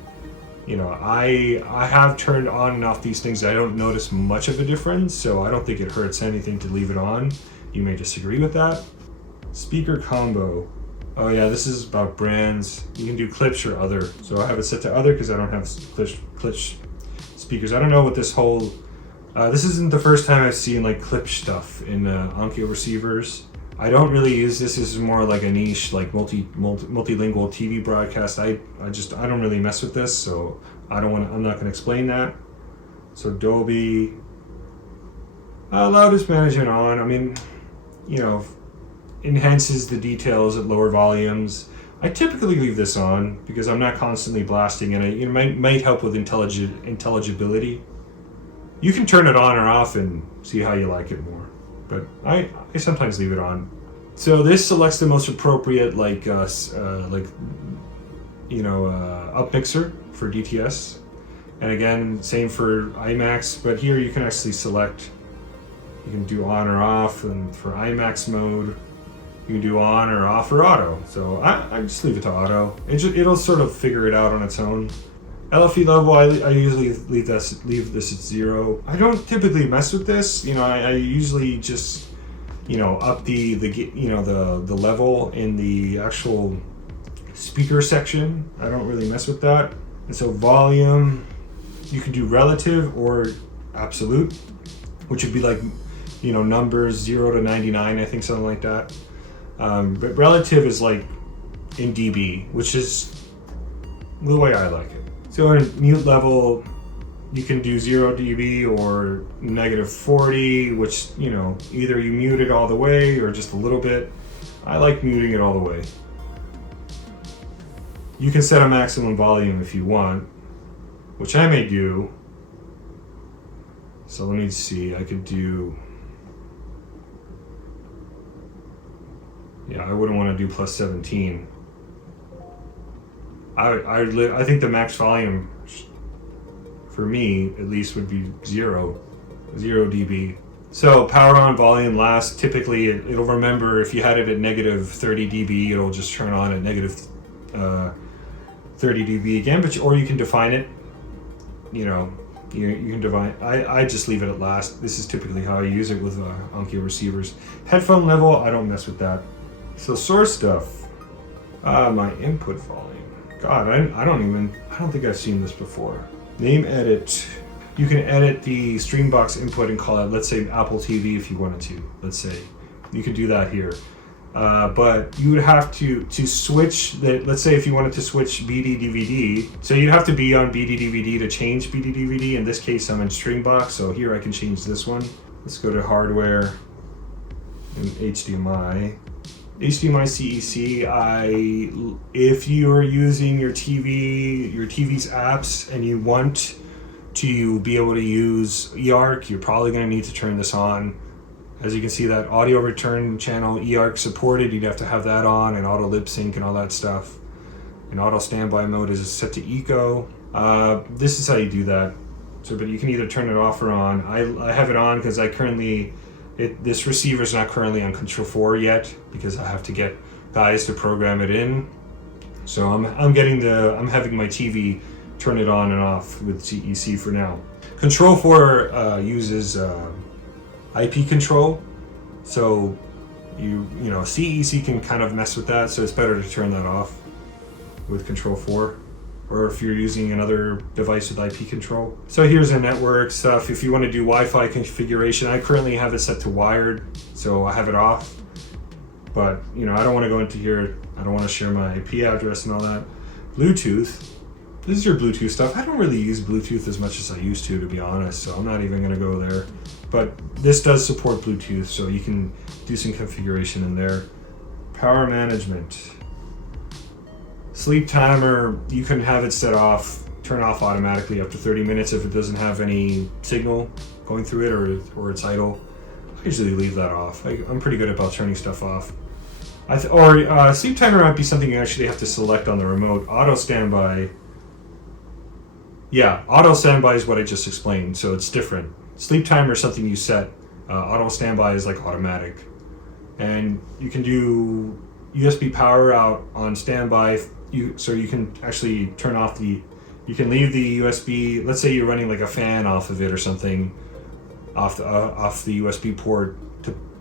you know, I have turned on and off these things. I don't notice much of a difference, so I don't think it hurts anything to leave it on. You may disagree with that. Speaker combo. Oh yeah, this is about brands. You can do clips or other. So I have it set to other because I don't have clip speakers. I don't know what this whole... this isn't the first time I've seen like clip stuff in Onkyo receivers. I don't really use this. This is more like a niche, like multilingual TV broadcast. I don't really mess with this, so I'm not gonna explain that. So Dolby, loudest management on. I mean, you know, enhances the details at lower volumes. I typically leave this on because I'm not constantly blasting, and it might help with intelligibility. You can turn it on or off and see how you like it more. But I sometimes leave it on. So this selects the most appropriate up mixer for DTS, and again, same for IMAX. But here you can actually select. You can do on or off, and for IMAX mode, you can do on or off or auto. So I just leave it to auto. It'll sort of figure it out on its own. LFE level, I usually leave this at 0. I don't typically mess with this. You know, I usually just, you know, up the level in the actual speaker section. I don't really mess with that. And so volume, you can do relative or absolute, which would be like, you know, numbers 0 to 99, I think, something like that. But relative is like in dB, which is the way I like it. So in mute level, you can do 0 dB or -40, which, you know, either you mute it all the way or just a little bit. I like muting it all the way. You can set a maximum volume if you want, which I may do. So let me see, I could do... Yeah, I wouldn't want to do plus 17. I think the max volume for me at least would be 0 dB. So power on, volume last. Typically it'll remember if you had it at -30 dB, it'll just turn on at -30 dB again. Or you can define it. You know, you can define. I just leave it at last. This is typically how I use it with Onkyo receivers. Headphone level, I don't mess with that. So source stuff. My input volume. God, I don't think I've seen this before. Name edit. You can edit the Streambox input and call it, let's say, Apple TV if you wanted to. Let's say you could do that here, but you would have to switch the. Let's say if you wanted to switch BD DVD, so you'd have to be on BD DVD to change BD DVD. In this case, I'm in Streambox, so here I can change this one. Let's go to hardware and HDMI. HDMI CEC, if you're using your TV's apps and you want to be able to use eARC, you're probably going to need to turn this on. As you can see, that audio return channel eARC supported, you'd have to have that on, and auto lip sync and all that stuff. And auto standby mode is set to eco. This is how you do that. So, but you can either turn it off or on. I have it on because I currently, this receiver is not currently on Control 4 yet because I have to get guys to program it in. So I'm having my TV turn it on and off with CEC for now. Control 4 uses IP control, so you know CEC can kind of mess with that, so it's better to turn that off with Control 4, or if you're using another device with IP control. So here's the network stuff. If you want to do Wi-Fi configuration, I currently have it set to wired, so I have it off. But you know, I don't want to go into here. I don't want to share my IP address and all that. Bluetooth. This is your Bluetooth stuff. I don't really use Bluetooth as much as I used to be honest, so I'm not even going to go there. But this does support Bluetooth, so you can do some configuration in there. Power management. Sleep timer, you can have it set off, turn off automatically after 30 minutes if it doesn't have any signal going through it or it's idle. I usually leave that off. I'm pretty good about turning stuff off. Sleep timer might be something you actually have to select on the remote. Auto standby. Yeah, auto standby is what I just explained, so it's different. Sleep timer is something you set. Auto standby is like automatic. And you can do USB power out on standby, so you can actually turn off you can leave the USB, let's say you're running like a fan off of it or something, off the USB port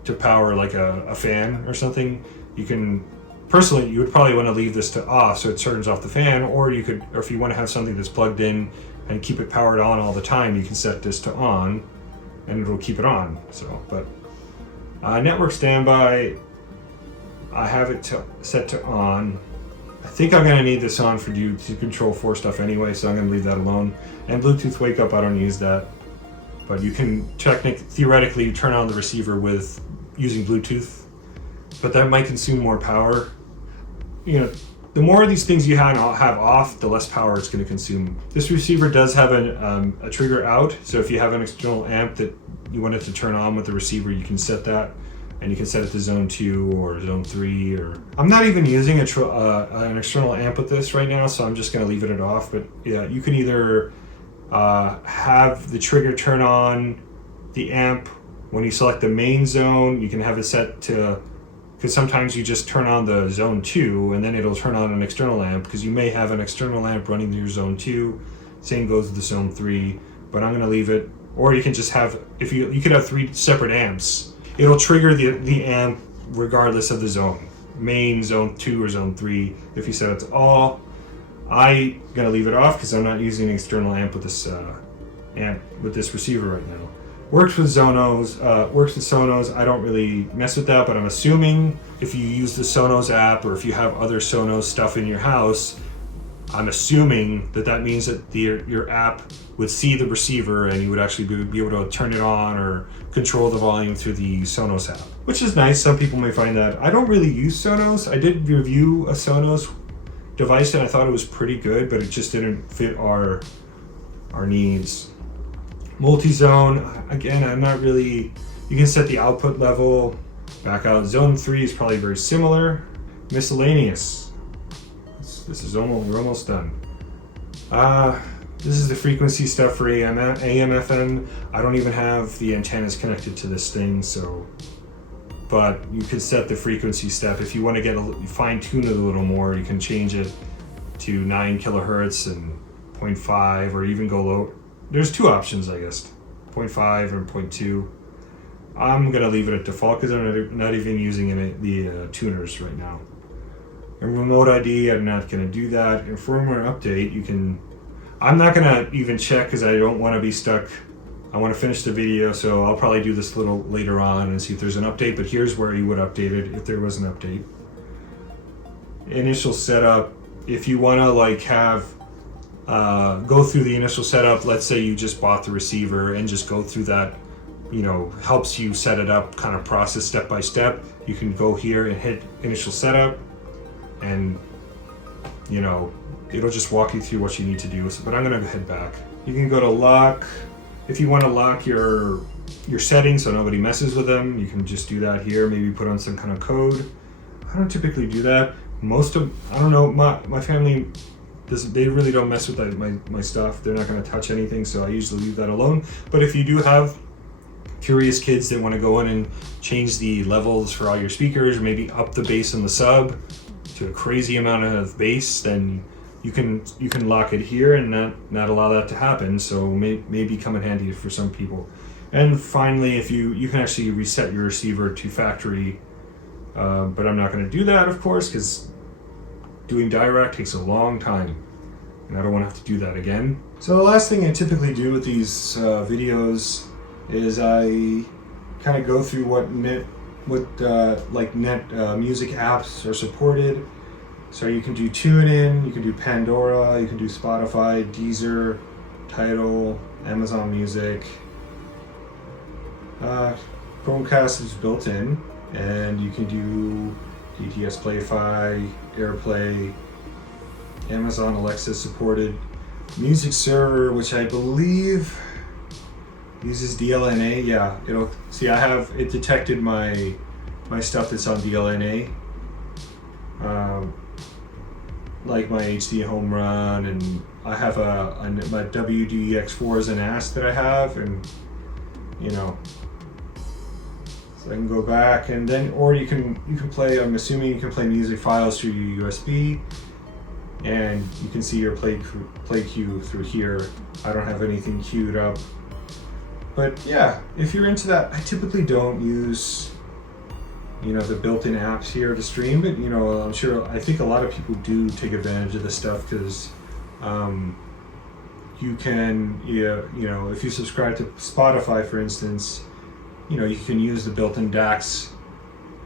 to power like a fan or something. You can, personally, you would probably want to leave this to off so it turns off the fan, or if you want to have something that's plugged in and keep it powered on all the time, you can set this to on and it'll keep it on. So, but network standby, I have it set to on. I think I'm going to need this on to Control 4 stuff anyway, so I'm going to leave that alone. And Bluetooth wake up, I don't use that. But you can theoretically turn on the receiver with using Bluetooth, but that might consume more power. You know, the more of these things you have off, the less power it's going to consume. This receiver does have a trigger out, so if you have an external amp that you want it to turn on with the receiver, you can set that, and you can set it to zone 2 or zone 3. Or I'm not even using an external amp with this right now, so I'm just going to leave it off. But yeah, you can either have the trigger turn on the amp when you select the main zone. You can have it set to, because sometimes you just turn on the zone 2 and then it'll turn on an external amp, because you may have an external amp running through zone 2. Same goes with the zone 3, but I'm going to leave it. Or you can just have, if you could have 3 separate amps. It'll trigger the amp regardless of the zone. Main, zone 2, or zone 3. If you set it to all, I'm going to leave it off because I'm not using an external amp with this receiver right now. Works with Sonos. I don't really mess with that, but I'm assuming if you use the Sonos app or if you have other Sonos stuff in your house, I'm assuming that means that your app would see the receiver and you would actually be able to turn it on or control the volume through the Sonos app, which is nice. Some people may find that. I don't really use Sonos. I did review a Sonos device and I thought it was pretty good, but it just didn't fit our needs. Multi-zone, again, I'm not really, you can set the output level back out. Zone 3 is probably very similar. Miscellaneous. We're almost done. This is the frequency stuff for AM, FM. I don't even have the antennas connected to this thing, but you can set the frequency step. If you want to fine tune it a little more, you can change it to 9 kilohertz and 0.5, or even go low. There's 2 options, I guess, 0.5 or 0.2. I'm gonna leave it at default because I'm not even using the tuners right now. And remote ID, I'm not gonna do that. And firmware update, I'm not gonna even check because I don't want to be stuck. I want to finish the video, so I'll probably do this a little later on and see if there's an update, but here's where you would update it if there was an update. Initial setup, if you want to go through the initial setup, let's say you just bought the receiver and just go through that, helps you set it up, kind of process step by step. You can go here and hit initial setup and, it'll just walk you through what you need to do. But I'm going to head back. You can go to lock. If you want to lock your settings so nobody messes with them, you can just do that here. Maybe put on some kind of code. I don't typically do that. I don't know, my family, they really don't mess with my stuff. They're not going to touch anything, so I usually leave that alone. But if you do have curious kids that want to go in and change the levels for all your speakers, or maybe up the bass on the sub to a crazy amount of bass, then you can lock it here and not allow that to happen. So maybe come in handy for some people. And finally, if you can actually reset your receiver to factory, but I'm not going to do that, of course, because doing Dirac takes a long time, and I don't want to have to do that again. So the last thing I typically do with these videos is I kind of go through what net music apps are supported. So you can do TuneIn, you can do Pandora, you can do Spotify, Deezer, Tidal, Amazon Music. Chromecast is built in, and you can do DTS Play-Fi, AirPlay, Amazon Alexa supported music server, which I believe uses DLNA. Yeah, it detected my stuff that's on DLNA, like my HD home run, and I have my WDX4 as an ASC that I have, and so I can go back, and then, or you can play, I'm assuming you can play music files through your USB, and you can see your play queue through here. I don't have anything queued up. But yeah, if you're into that, I typically don't use, the built-in apps here to stream, but I think a lot of people do take advantage of this stuff, because you can, if you subscribe to Spotify, for instance, you can use the built-in DACs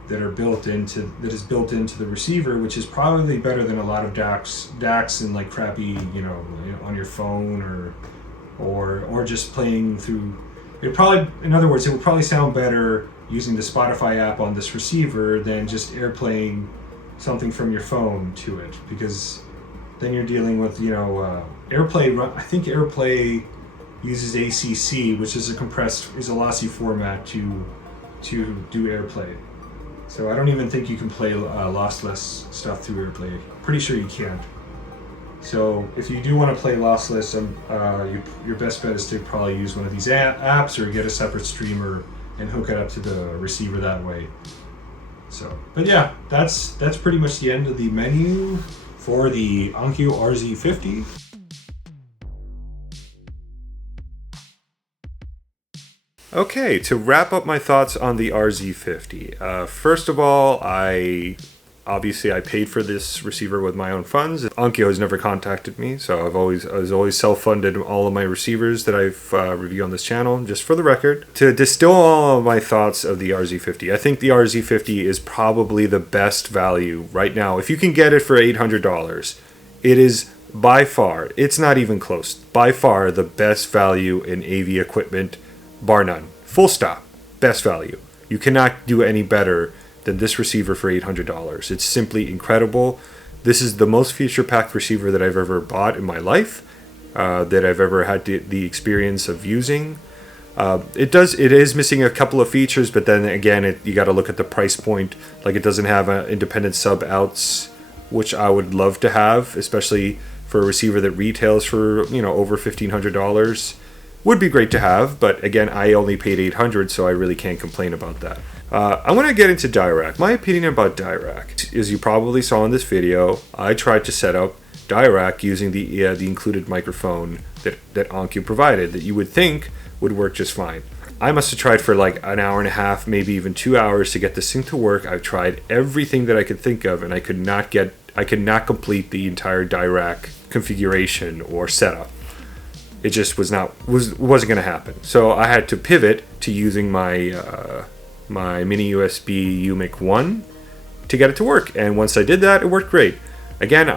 that is built into the receiver, which is probably better than a lot of DACs in like crappy, on your phone or just playing through. In other words, it would probably sound better using the Spotify app on this receiver than just airplaying something from your phone to it, because then you're dealing with, AirPlay. I think AirPlay uses ACC, which is a lossy format to do AirPlay. So I don't even think you can play lossless stuff through AirPlay. Pretty sure you can't. So if you do want to play lossless, your best bet is to probably use one of these apps, or get a separate streamer and hook it up to the receiver that way. So, but yeah, that's pretty much the end of the menu for the Onkyo RZ50. Okay, to wrap up my thoughts on the RZ50. First of all, I paid for this receiver with my own funds. Onkyo has never contacted me, so I was always self-funded all of my receivers that I've reviewed on this channel, just for the record. To distill all of my thoughts of the RZ50, I think the RZ50 is probably the best value right now. If you can get it for $800, it is by far, it's not even close, by far the best value in AV equipment, bar none. Full stop. Best value. You cannot do any better than this receiver for $800. It's simply incredible. This is the most feature-packed receiver that I've ever bought in my life, that I've ever had the experience of using. It is missing a couple of features, but then again, you got to look at the price point. Like, it doesn't have independent sub outs, which I would love to have, especially for a receiver that retails for over $1,500. Would be great to have, but again, I only paid $800, so I really can't complain about that. I want to get into Dirac. My opinion about Dirac, as you probably saw in this video, I tried to set up Dirac using the included microphone that Onkyo provided, that you would think would work just fine. I must have tried for like an hour and a half, maybe even 2 hours to get this thing to work. I've tried everything that I could think of, and I could not complete the entire Dirac configuration or setup. It just wasn't going to happen. So I had to pivot to using my my mini USB UMIK 1 to get it to work. And once I did that, it worked great. Again,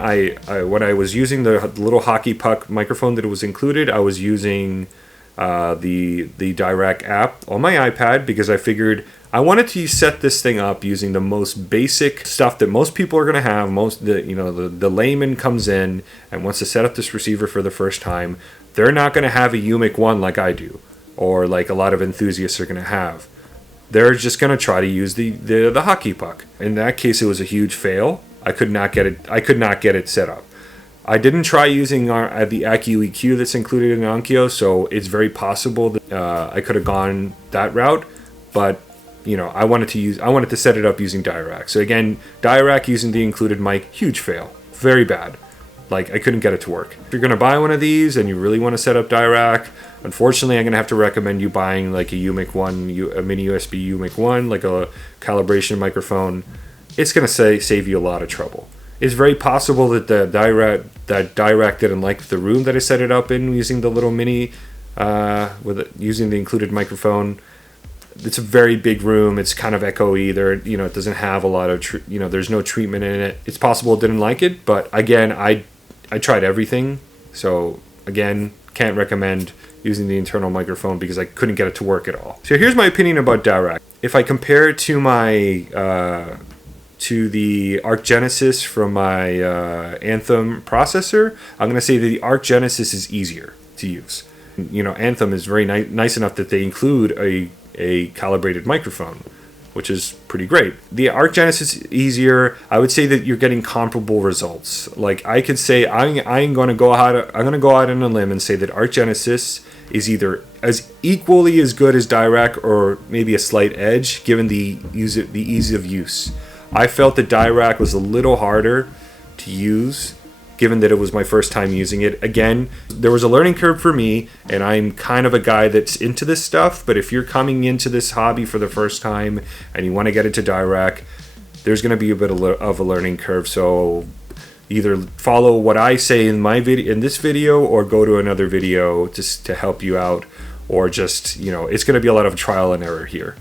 when I was using the little hockey puck microphone that was included, I was using the Dirac app on my iPad, because I figured I wanted to set this thing up using the most basic stuff that most people are going to have. The layman comes in and wants to set up this receiver for the first time. they're not going to have a UMIK 1 like I do, or like a lot of enthusiasts are going to have. They're just going to try to use the hockey puck. In that case, it was a huge fail. I could not get it set up. I didn't try using the Accu EQ that's included in Onkyo, so it's very possible that I could have gone that route. But you know, I wanted to set it up using Dirac. So again, Dirac using the included mic, huge fail, very bad. Like, I couldn't get it to work. If you're going to buy one of these and you really want to set up Dirac, unfortunately, I'm going to have to recommend you buying like a UMIK 1, a mini USB UMIK 1, like a calibration microphone. It's going to save you a lot of trouble. It's very possible that Dirac didn't like the room that I set it up in using the little mini, using the included microphone. It's a very big room. It's kind of echoey. It doesn't have a lot of, there's no treatment in it. It's possible it didn't like it, but again, I tried everything. So again, can't recommend using the internal microphone because I couldn't get it to work at all. So here's my opinion about Dirac. If I compare it to my to the Arc Genesis from my Anthem processor, I'm going to say that the Arc Genesis is easier to use. Anthem is very nice enough that they include a calibrated microphone, which is pretty great. The Arc Genesis is easier. I would say that you're getting comparable results. Like, I could say I'm going to go out on a limb and say that Arc Genesis is either as equally as good as Dirac or maybe a slight edge, given the ease of use. I felt that Dirac was a little harder to use, given that it was my first time using it. Again, there was a learning curve for me, and I'm kind of a guy that's into this stuff, but if you're coming into this hobby for the first time and you want to get into Dirac, there's going to be a bit of a learning curve. So either follow what I say in this video or go to another video just to help you out, or just, it's going to be a lot of trial and error here,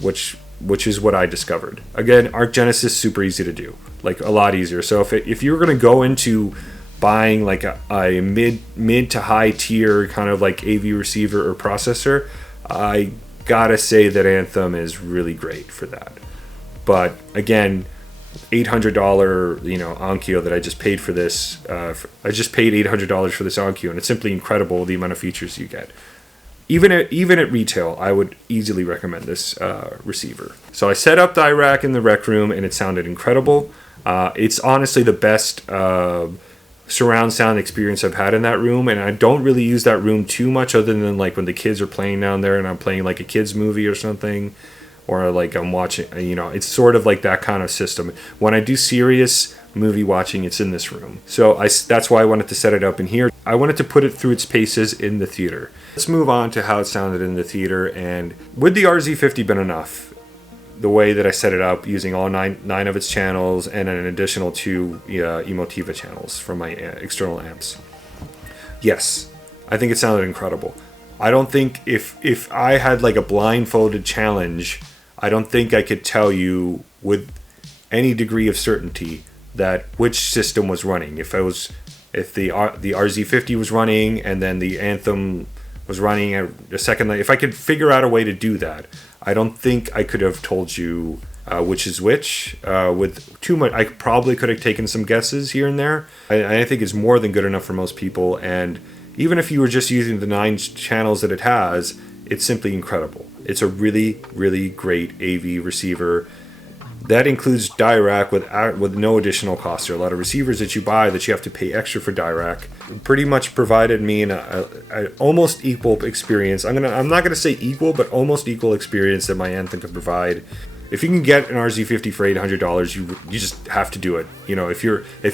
which is what I discovered. Again, Arc Genesis, super easy to do, like a lot easier. So if you're going to go into buying like a mid to high tier kind of like AV receiver or processor, I gotta say that Anthem is really great for that. But again, $800 Onkyo that I just paid for this, I just paid $800 for this Onkyo, and it's simply incredible the amount of features you get. Even at retail, I would easily recommend this receiver. So I set up Dirac in the rec room, and it sounded incredible. It's honestly the best surround sound experience I've had in that room, and I don't really use that room too much other than like when the kids are playing down there and I'm playing like a kids movie or something, or like I'm watching, it's sort of like that kind of system. When I do serious movie watching, it's in this room. So that's why I wanted to set it up in here. I wanted to put it through its paces in the theater. Let's move on to how it sounded in the theater. And would the RZ50 been enough? The way that I set it up, using all nine of its channels and an additional 2 Emotiva channels from my external amps. Yes, I think it sounded incredible. I don't think if I had like a blindfolded challenge, I don't think I could tell you with any degree of certainty that which system was running. If the RZ50 was running and then the Anthem was running a second, if I could figure out a way to do that, I don't think I could have told you which is which with too much. I probably could have taken some guesses here and there. I think it's more than good enough for most people, and even if you were just using the 9 channels that it has, it's simply incredible. It's a really, really great AV receiver. That includes Dirac with no additional cost. There are a lot of receivers that you buy that you have to pay extra for Dirac. It pretty much provided me an almost equal experience. I'm not gonna say equal, but almost equal experience that my Anthem could provide. If you can get an RZ50 for $800, you just have to do it. If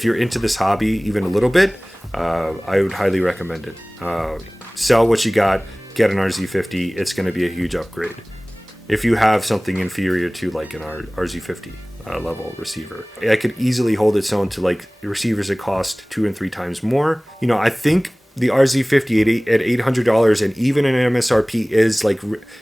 you're into this hobby even a little bit, I would highly recommend it. Sell what you got, get an RZ50. It's going to be a huge upgrade. If you have something inferior to like an RZ50 level receiver, I could easily hold its own to like receivers that cost 2 and 3 times more. I think the RZ50 at $800 and even an MSRP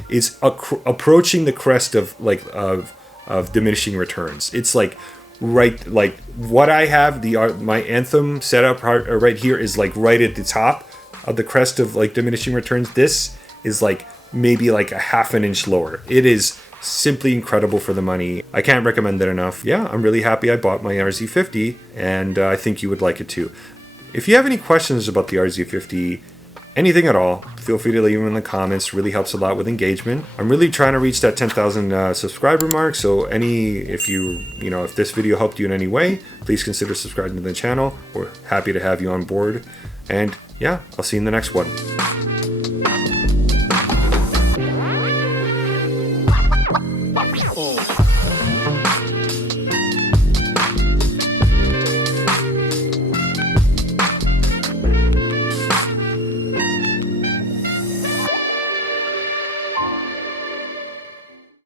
is approaching the crest of diminishing returns. It's like what I have, my Anthem setup right here is like right at the top of the crest of like diminishing returns. This is like maybe like a half an inch lower. It is simply incredible for the money. I can't recommend it enough. Yeah, I'm really happy I bought my RZ50, and I think you would like it too. If you have any questions about the RZ50, anything at all, feel free to leave them in the comments. Really helps a lot with engagement. I'm really trying to reach that 10,000 subscriber mark. So if this video helped you in any way, please consider subscribing to the channel. We're happy to have you on board. And yeah, I'll see you in the next one.